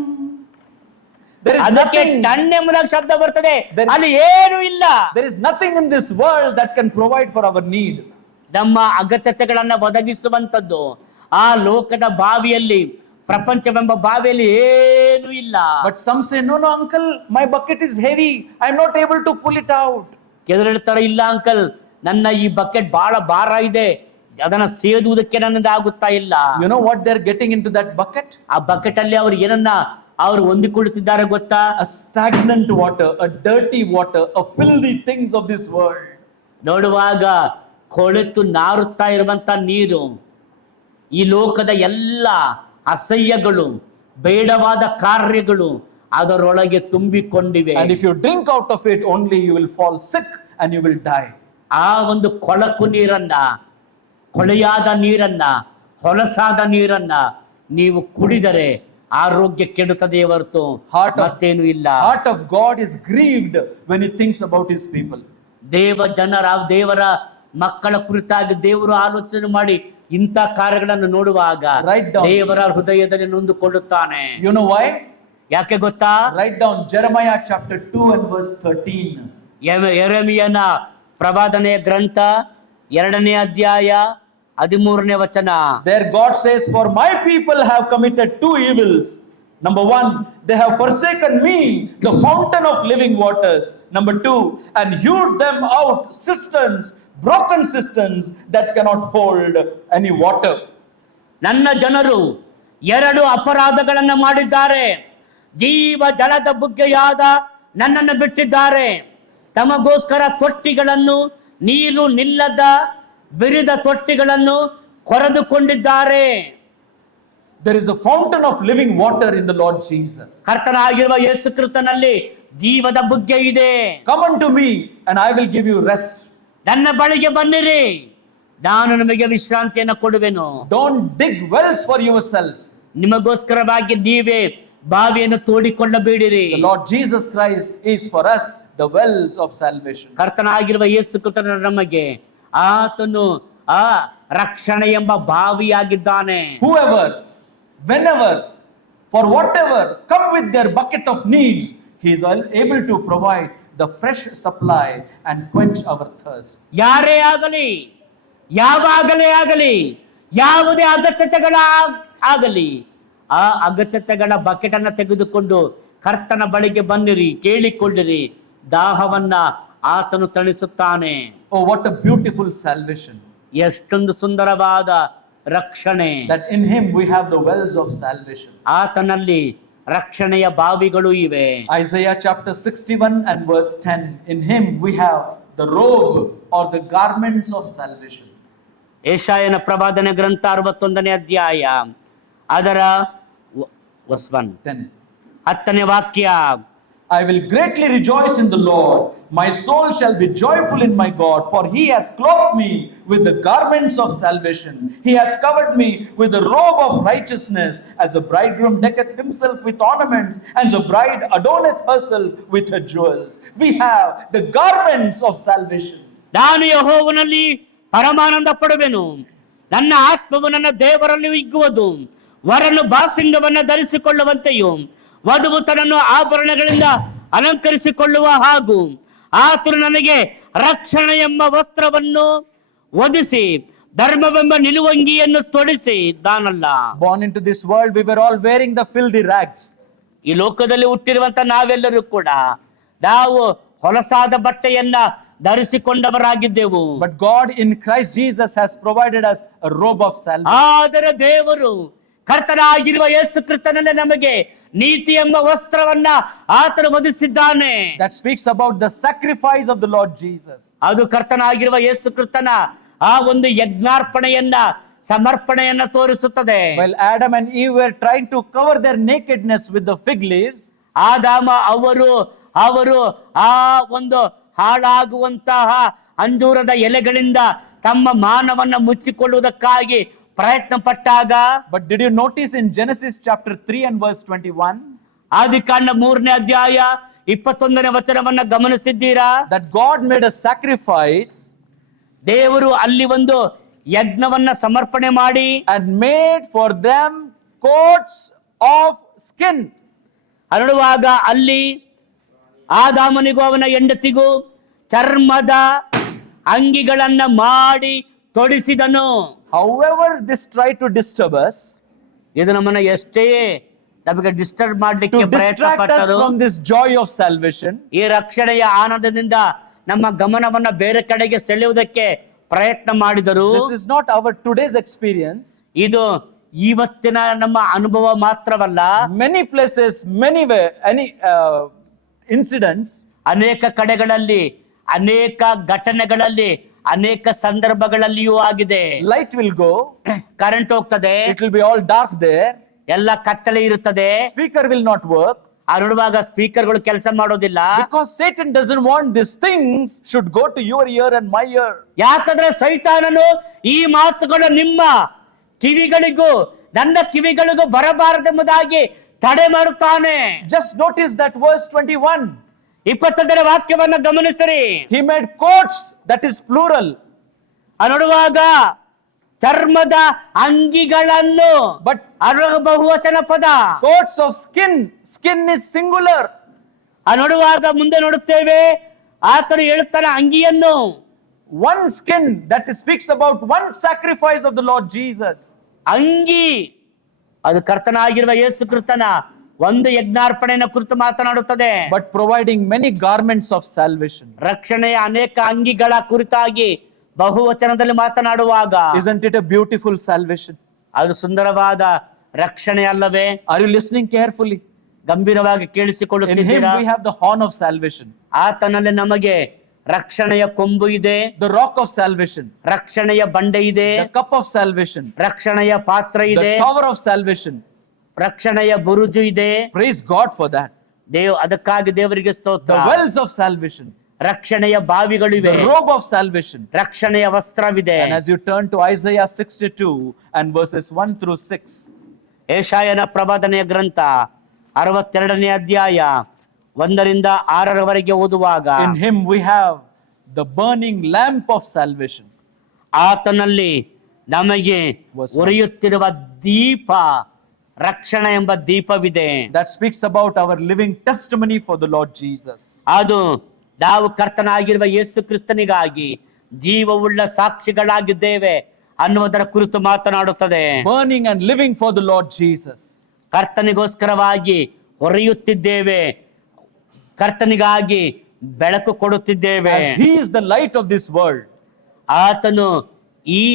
There is ಅದಕ್ಕೆ nothing. ಟನ್ ಎಂಬುದಾಗಿ ಶಬ್ದ ಬರ್ತದೆ, There- ಅಲ್ಲಿ ಏನು ಇಲ್ಲ. There is nothing in this world that can provide for our need. ನಮ್ಮ ಅಗತ್ಯತೆಗಳನ್ನ ಒದಗಿಸುವಂತದ್ದು ಆ ಲೋಕದ ಬಾವಿಯಲ್ಲಿ, ಪ್ರಪಂಚವೆಂಬ ಬಾವಿಯಲ್ಲಿ ಏನು ಇಲ್ಲ. But some say, no, uncle, my bucket is heavy. I'm not able to pull it out. ಕೆಲವರು ಹೇಳ್ತಾರೆ, ಇಲ್ಲ ಅಂಕಲ್, ನನ್ನ ಈ ಬಕೆಟ್ ಬಹಳ ಭಾರ ಇದೆ, ಅದನ್ನ ಸೇದುವುದಕ್ಕೆ ನನ್ನಿಂದ ಆಗುತ್ತಾ ಇಲ್ಲ. You know what they're getting into that bucket? ಆ ಬಕೆಟ್ ಅಲ್ಲಿ ಅವ್ರು ಏನನ್ನ ಅವ್ರು ಹೊಂದಿಕೊಳ್ಳುತ್ತಿದ್ದಾರೆ ಗೊತ್ತಾ? A stagnant water, a dirty water, a filthy things of this world. ನೋಡುವಾಗ ಕೊಳೆತು ನಾರುತ್ತಾ ಇರುವಂತ ನೀರು, ಈ ಲೋಕದ ಎಲ್ಲ ಅಸಹ್ಯಗಳು, ಬೇಡವಾದ ಕಾರ್ಯಗಳು ಅದರೊಳಗೆ ತುಂಬಿಕೊಂಡಿವೆ. And if you drink out of it only, you will fall sick and you will die. ಆ ಒಂದು ಕೊಳಕು ನೀರನ್ನ, ಕೊಳೆಯಾದ ನೀರನ್ನ, ಹೊಲಸಾದ ನೀರನ್ನ ನೀವು ಕುಡಿದರೆ ಆರೋಗ್ಯ ಕೆಡುತ್ತದೆ ಹೊರತು ಮತ್ತೇನು ಇಲ್ಲ. Heart of God is grieved when He thinks about His people. ದೇವರ ಮಕ್ಕಳ ಕುರಿತಾಗಿ ದೇವರು ಆಲೋಚನೆ ಮಾಡಿ ಇಂಥ ಕಾರ್ಯಗಳನ್ನು ನೋಡುವಾಗ Write down. ದೇವರ ಹೃದಯದಲ್ಲಿ ನೊಂದುಕೊಳ್ಳುತ್ತಾನೆ. You know why? ಯಾಕೆ ಗೊತ್ತಾ? Write down Jeremiah chapter 2 and verse 13. ಯೆರೆಮೀಯನ ಪ್ರವಾದನೆಯ ಗ್ರಂಥ 2ನೇ ಅಧ್ಯಾಯ 13ನೇ ವಚನ. There God says, for my people have committed 2 evils. Number 1, they have forsaken me, the fountain of living waters. Number 2, and hewed them out cisterns, broken cisterns that cannot hold any water. ನನ್ನ ಜನರು 2 ಅಪರಾಧಗಳನ್ನು ಮಾಡಿದ್ದಾರೆ. ಜೀವ ಜಲದ ಬುಗ್ಗೆಯಾದ ನನ್ನನ್ನು ಬಿಟ್ಟಿದ್ದಾರೆ. ತಮಗೋಸ್ಕರ ತೊಟ್ಟಿಗಳನ್ನು, ನೀರು ನಿಲ್ಲದ ಬಿರಿದ ತೊಟ್ಟಿಗಳನ್ನು ಕೊರೆದುಕೊಂಡಿದ್ದಾರೆ. There is a fountain of living water in the Lord Jesus. ಕರ್ತನಾಗಿರುವ ಯೇಸು ಕ್ರಿಸ್ತನಲ್ಲಿ ಜೀವದ ಬುಗ್ಗೆ ಇದೆ. Come unto me and I will give you rest. ನನ್ನ ಬಳಿಗೆ ಬನ್ನಿರಿ, ನಾನು ನಿಮಗೆ ವಿಶ್ರಾಂತಿಯನ್ನು ಕೊಡುವೆನು. Don't dig wells for yourself. ನಿಮಗೋಸ್ಕರವಾಗಿ ನೀವೇ ಬಾವಿಯನ್ನು ತೋಡಿಕೊಳ್ಳಬೇಡಿರಿ. The Lord Jesus Christ is for us the wells of salvation. ಕರ್ತನಾಗಿರುವ ಯೇಸು ಕ್ರಿಸ್ತನ ನಮಗೆ ಆತನು ಆ ರಕ್ಷಣೆ ಎಂಬ ಬಾವಿಯಾಗಿದ್ದಾನೆ. Whoever, whenever, for whatever come with their bucket of needs, he is able to provide the fresh supply and quench our thirst. ಯಾರೇ ಆಗಲಿ, ಯಾವಾಗಲೇ ಆಗಲಿ, ಯಾವುದೇ ಅಗತ್ಯತೆಗಳ ಆಗಲಿ, ಆ ಅಗತ್ಯತೆಗಳ ಬಕೆಟ್ ಅನ್ನ ತೆಗೆದುಕೊಂಡು ಕರ್ತನ ಬಳಿಗೆ ಬನ್ನಿರಿ, ಕೇಳಿಕೊಳ್ಳಿರಿ, ದಾಹವನ್ನ ಆತನು ತಣಿಸುತ್ತಾನೆ. Oh, what a beautiful salvation! ಎಷ್ಟೊಂದು ಸುಂದರವಾದ ರಕ್ಷಣೆ. That in him we have the wells of salvation. ಆತನಲ್ಲಿ ರಕ್ಷಣೆಯ ಬಾವಿಗಳು ಇವೆ. Isaiah chapter 61 and verse 10. In him we have the robe or the garments of salvation. ಯೆಶಾಯನ ಪ್ರವಾದನೆ ಗ್ರಂಥ 61ನೇ ಅಧ್ಯಾಯ ಅದರ verse 1 10ನೇ ವಾಕ್ಯ. I will greatly rejoice in the Lord. My soul shall be joyful in my God, for he hath clothed me with the garments of salvation. He hath covered me with the robe of righteousness, as a bridegroom decketh himself with ornaments, and the bride adorneth herself with her jewels. We have the garments of salvation. ನಾನು ಯೆಹೋವನಲ್ಲಿ ಪರಮಾನಂದ ಪಡುವೆನು, ನನ್ನ ಆತ್ಮವು ನನ್ನ ದೇವರಲ್ಲಿ ಹಿಗ್ಗುವುದು. ವರನು ಬಾಸಿಂಗವನ್ನ ಧರಿಸಿಕೊಳ್ಳುವಂತೆಯೂ ವಧುವು ತನ್ನನ್ನು ಆಭರಣಗಳಿಂದ ಅಲಂಕರಿಸಿಕೊಳ್ಳುವ ಹಾಗೂ ಆತನು ನನಗೆ ರಕ್ಷಣೆ ಎಂಬ ವಸ್ತ್ರವನ್ನು ಒದಿಸಿ ಧರ್ಮವೆಂಬ ನಿಲುವಂಗಿಯನ್ನು ತೊಡಿಸಿ ದಾನಲ್ಲ. Born into this world, we were all wearing the filthy rags. ಈ ಲೋಕದಲ್ಲಿ ಹುಟ್ಟಿರುವಂತ ನಾವೆಲ್ಲರೂ ಕೂಡ ನಾವು ಹೊಲಸಾದ ಬಟ್ಟೆಯನ್ನ ಧರಿಸಿಕೊಂಡವರಾಗಿದ್ದೆವು. But God in Christ Jesus has provided us a robe of salvation. ಆದರೆ ದೇವರು ಕರ್ತನಾಗಿರುವ ಯೇಸು ಕ್ರಿಸ್ತನಲ್ಲೇ ನಮಗೆ ನೀತಿ ಎಂಬ ವಸ್ತ್ರವನ್ನ ಆತನು ಒದಗಿಸಿದ್ದಾನೆ. That speaks about the sacrifice of the Lord Jesus. ಅದು ಕರ್ತನಾಗಿರುವ ಯೇಸು ಕ್ರಿಸ್ತನ ಆ ಒಂದು ಯಜ್ಞಾರ್ಪಣೆಯನ್ನ ಸಮರ್ಪಣೆಯನ್ನ ತೋರಿಸುತ್ತದೆ. While Adam and Eve were trying to cover their nakedness with the fig leaves, ಆದಾಮ ಅವರು ಆ ಒಂದು ಹಾಳಾಗುವಂತಹ ಅಂಜೂರದ ಎಲೆಗಳಿಂದ ತಮ್ಮ ಮಾನವನ್ನ ಮುಚ್ಚಿಕೊಳ್ಳುವುದಕ್ಕಾಗಿ ಪ್ರಯತ್ನ ಪಟ್ಟಾಗ, but did you notice in Genesis chapter 3 and verse 21, ಆದಿಕಾಂಡ 3ನೇ ಅಧ್ಯಾಯ 21ನೇ ವಚನವನ್ನ ಗಮನಿಸಿದ್ದೀರಾ? that God made a sacrifice ದೇವರು ಅಲ್ಲಿ ಒಂದು ಯಜ್ಞವನ್ನ ಸಮರ್ಪಣೆ ಮಾಡಿ and made for them coats of skin. ಅರಳುವಾಗ ಅಲ್ಲಿ ಆದಾಮನಿಗೂ ಅವನ ಹೆಂಡತಿಗೂ ಚರ್ಮದ ಅಂಗಿಗಳನ್ನ ಮಾಡಿ ತೊಡಿಸಿದನು. However this tried to disturb us, ಇದು ನಮ್ಮನ್ನ ಎಷ್ಟೇ ನಮಗೆ ಡಿಸ್ಟರ್ಬ್ ಮಾಡ್ಲಿಕ್ಕೆ to ಪ್ರಯತ್ನ distract us ಪಟ್ಟರು, from this joy of salvation, ಈ ರಕ್ಷಣೆಯ ಆನಂದದಿಂದ ನಮ್ಮ ಗಮನವನ್ನ ಬೇರೆ ಕಡೆಗೆ ಸೆಳೆಯುವುದಕ್ಕೆ ಪ್ರಯತ್ನ ಮಾಡಿದರು. this is not our today's experience. ಇದು ಇವತ್ತಿನ ನಮ್ಮ ಅನುಭವ ಮಾತ್ರವಲ್ಲ, Many places, incidents, ಅನೇಕ ಕಡೆಗಳಲ್ಲಿ, ಅನೇಕ ಘಟನೆಗಳಲ್ಲಿ, ಅನೇಕ ಸಂದರ್ಭಗಳಲ್ಲಿಯೂ ಆಗಿದೆ. light will go, ಕರೆಂಟ್ ಹೋಗ್ತದೆ, it will be all dark there, ಎಲ್ಲ ಕತ್ತಲೆ ಇರುತ್ತದೆ, speaker will not work, ಆ ನೋಡುವಾಗ ಸ್ಪೀಕರ್ಗಳು ಕೆಲಸ ಮಾಡೋದಿಲ್ಲ. because Satan doesn't want these things should go to your ear and my ear. ಯಾಕಂದ್ರೆ ಸೈತಾನನು ಈ ಮಾತುಗಳು ನಿಮ್ಮ ಕಿವಿಗಳಿಗೂ ನನ್ನ ಕಿವಿಗಳಿಗೂ ಬರಬಾರದೆಂಬುದಾಗಿ ತಡೆ ಮಾಡುತ್ತಾನೆ. Just notice that verse 21. 21ನೇ ವಾಕ್ಯವನ್ನ ಗಮನಿಸಿರಿ. He made coats, that is plural. ಆ ನೋಡುವಾಗ ಚರ್ಮದ ಅಂಗಿಗಳನ್ನು, But ಅದರ ಬಹುವಚನ ಪದ. coats of skin, skin is singular. ಆ ನೋಡುವಾಗ ಮುಂದೆ ನೋಡುತ್ತೇವೆ, ಆತನು ಹೇಳುತ್ತಾನೆ ಅಂಗಿಯನ್ನು. One skin, that speaks about one sacrifice of the Lord Jesus. ಅಂಗಿ ಅದು ಕರ್ತನಾಗಿರುವ ಯೇಸು ಕ್ರಿಸ್ತನ ಒಂದು ಯಜ್ಞಾರ್ಪಣೆಯ ಕುರಿತು ಮಾತನಾಡುತ್ತದೆ. But providing many garments of salvation. ರಕ್ಷಣೆಯ ಅನೇಕ ಅಂಗಿಗಳ ಕುರಿತಾಗಿ ಬಹುವಚನದಲ್ಲಿ ಮಾತನಾಡುವಾಗ, Isn't it a beautiful salvation? ಅದು ಸುಂದರವಾದ ರಕ್ಷಣೆ ಅಲ್ಲವೇ? Are you listening carefully? ಗಂಭೀರವಾಗಿ In Him ಕೇಳಿಸಿಕೊಳ್ಳುತ್ತಿದ್ದೀರಾ? we have the horn of salvation, ಆತನಲ್ಲಿ ನಮಗೆ ರಕ್ಷಣೆಯ ಕೊಂಬು ಇದೆ, the rock of salvation, ರಕ್ಷಣೆಯ ಬಂಡೆ ಇದೆ, the cup of salvation, ರಕ್ಷಣೆಯ ಪಾತ್ರ the ಇದೆ, tower of salvation. ರಕ್ಷಣೆಯ ಬುರುಜು ಇದೆ. Praise God for that. ಅದಕ್ಕಾಗಿ ದೇವರಿಗೆ ಸ್ತೋತ್ರ. The wells of salvation, ರಕ್ಷಣೆಯ ಬಾವಿಗಳಿವೆ, the robe of salvation. ರಕ್ಷಣೆಯ ವಸ್ತ್ರವಿದೆ. And as you turn to Isaiah 62 and verses 1 through 6, ಏಷಾಯನ ಪ್ರವಾದನೆಯ ಗ್ರಂಥ 62ನೇ ಅಧ್ಯಾಯ 1ರಿಂದ 6ರವರೆಗೆ ಓದುವಾಗ, in Him we have the burning lamp of salvation. ಆತನಲ್ಲಿ ನಮಗೆ Verse one. ಉರಿಯುತ್ತಿರುವ ದೀಪ, ರಕ್ಷಣೆ ಎಂಬ ದೀಪವಿದೆ. That speaks about our living testimony for the Lord Jesus. ಅದು ನಾವು ಕರ್ತನಾಗಿರುವ ಯೇಸು ಕ್ರಿಸ್ತನಿಗಾಗಿ ಜೀವವುಳ್ಳ ಸಾಕ್ಷಿಗಳಾಗಿದ್ದೇವೆ ಅನ್ನುವುದರ ಕುರಿತು ಮಾತನಾಡುತ್ತದೆ. Burning and living for the Lord Jesus. ಕರ್ತನಿಗೋಸ್ಕರವಾಗಿ ಹೊರೆಯುತ್ತಿದ್ದೇವೆ, ಕರ್ತನಿಗಾಗಿ ಬೆಳಕು ಕೊಡುತ್ತಿದ್ದೇವೆ. As He is the light of this world. ಆತನು ಈ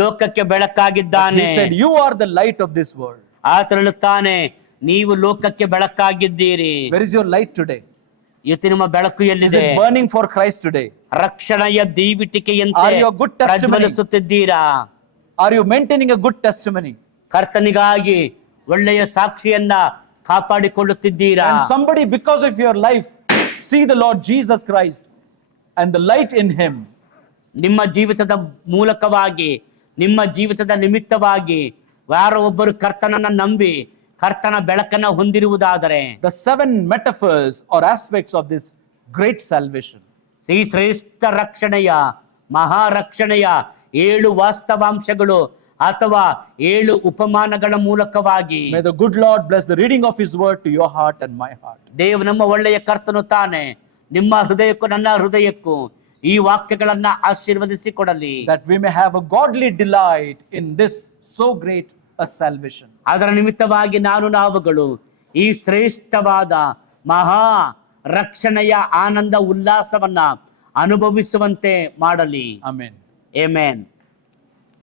ಲೋಕಕ್ಕೆ But ಬೆಳಕಾಗಿದ್ದಾನೆ. He said, you are the light of this world. ಆತನು ಹೇಳುತ್ತಾನೆ, ನೀವು ಲೋಕಕ್ಕೆ ಬೆಳಕಾಗಿದ್ದೀರಿ. Where is your light today? ಇವತ್ತು ನಿಮ್ಮ ಬೆಳಕು Is ಎಲ್ಲಿದೆ? it burning for Christ today? ರಕ್ಷಣೆಯ ದೀವಿಟಿಕೆಯಂತೆ Are you a good testimony? ಪ್ರಜ್ವಲಿಸುತ್ತಿದ್ದೀರಾ? Are you maintaining a good testimony? ಕರ್ತನಿಗಾಗಿ ಒಳ್ಳೆಯ ಸಾಕ್ಷಿಯನ್ನ ಕಾಪಾಡಿಕೊಳ್ಳುತ್ತಿದ್ದೀರಾ? And somebody, because of your life, see the Lord Jesus Christ and the light in Him. ನಿಮ್ಮ ಜೀವಿತದ ಮೂಲಕವಾಗಿ, ನಿಮ್ಮ ಜೀವಿತದ ನಿಮಿತ್ತವಾಗಿ ಯಾರೋ ಒಬ್ಬರು ಕರ್ತನನ್ನ ನಂಬಿ ಕರ್ತನ ಬೆಳಕನ್ನ ಹೊಂದಿರುವುದಾದರೆ, The 7 metaphors or aspects of this great salvation. ಈ ಶ್ರೇಷ್ಠ ರಕ್ಷಣೆಯ, ಮಹಾರಕ್ಷಣೆಯ 7 ವಾಸ್ತವಾಂಶಗಳು ಅಥವಾ 7 ಉಪಮಾನಗಳ ಮೂಲಕವಾಗಿ May the good Lord bless the reading of His word to your heart and my heart. ನಮ್ಮ ಒಳ್ಳೆಯ ಕರ್ತನು ತಾನೆ ನಿಮ್ಮ ಹೃದಯಕ್ಕೂ ನನ್ನ ಹೃದಯಕ್ಕೂ ಈ ವಾಕ್ಯಗಳನ್ನ ಆಶೀರ್ವದಿಸಿ ಕೊಡಲಿ. That we may have a godly delight in this so great a salvation. ಅದರ ನಿಮಿತ್ತವಾಗಿ ನಾವುಗಳು ಈ ಶ್ರೇಷ್ಠವಾದ ಮಹಾ ರಕ್ಷಣೆಯ ಆನಂದ ಉಲ್ಲಾಸವನ್ನ ಅನುಭವಿಸುವಂತೆ ಮಾಡಲಿ. Amen. ಆಮೆನ್.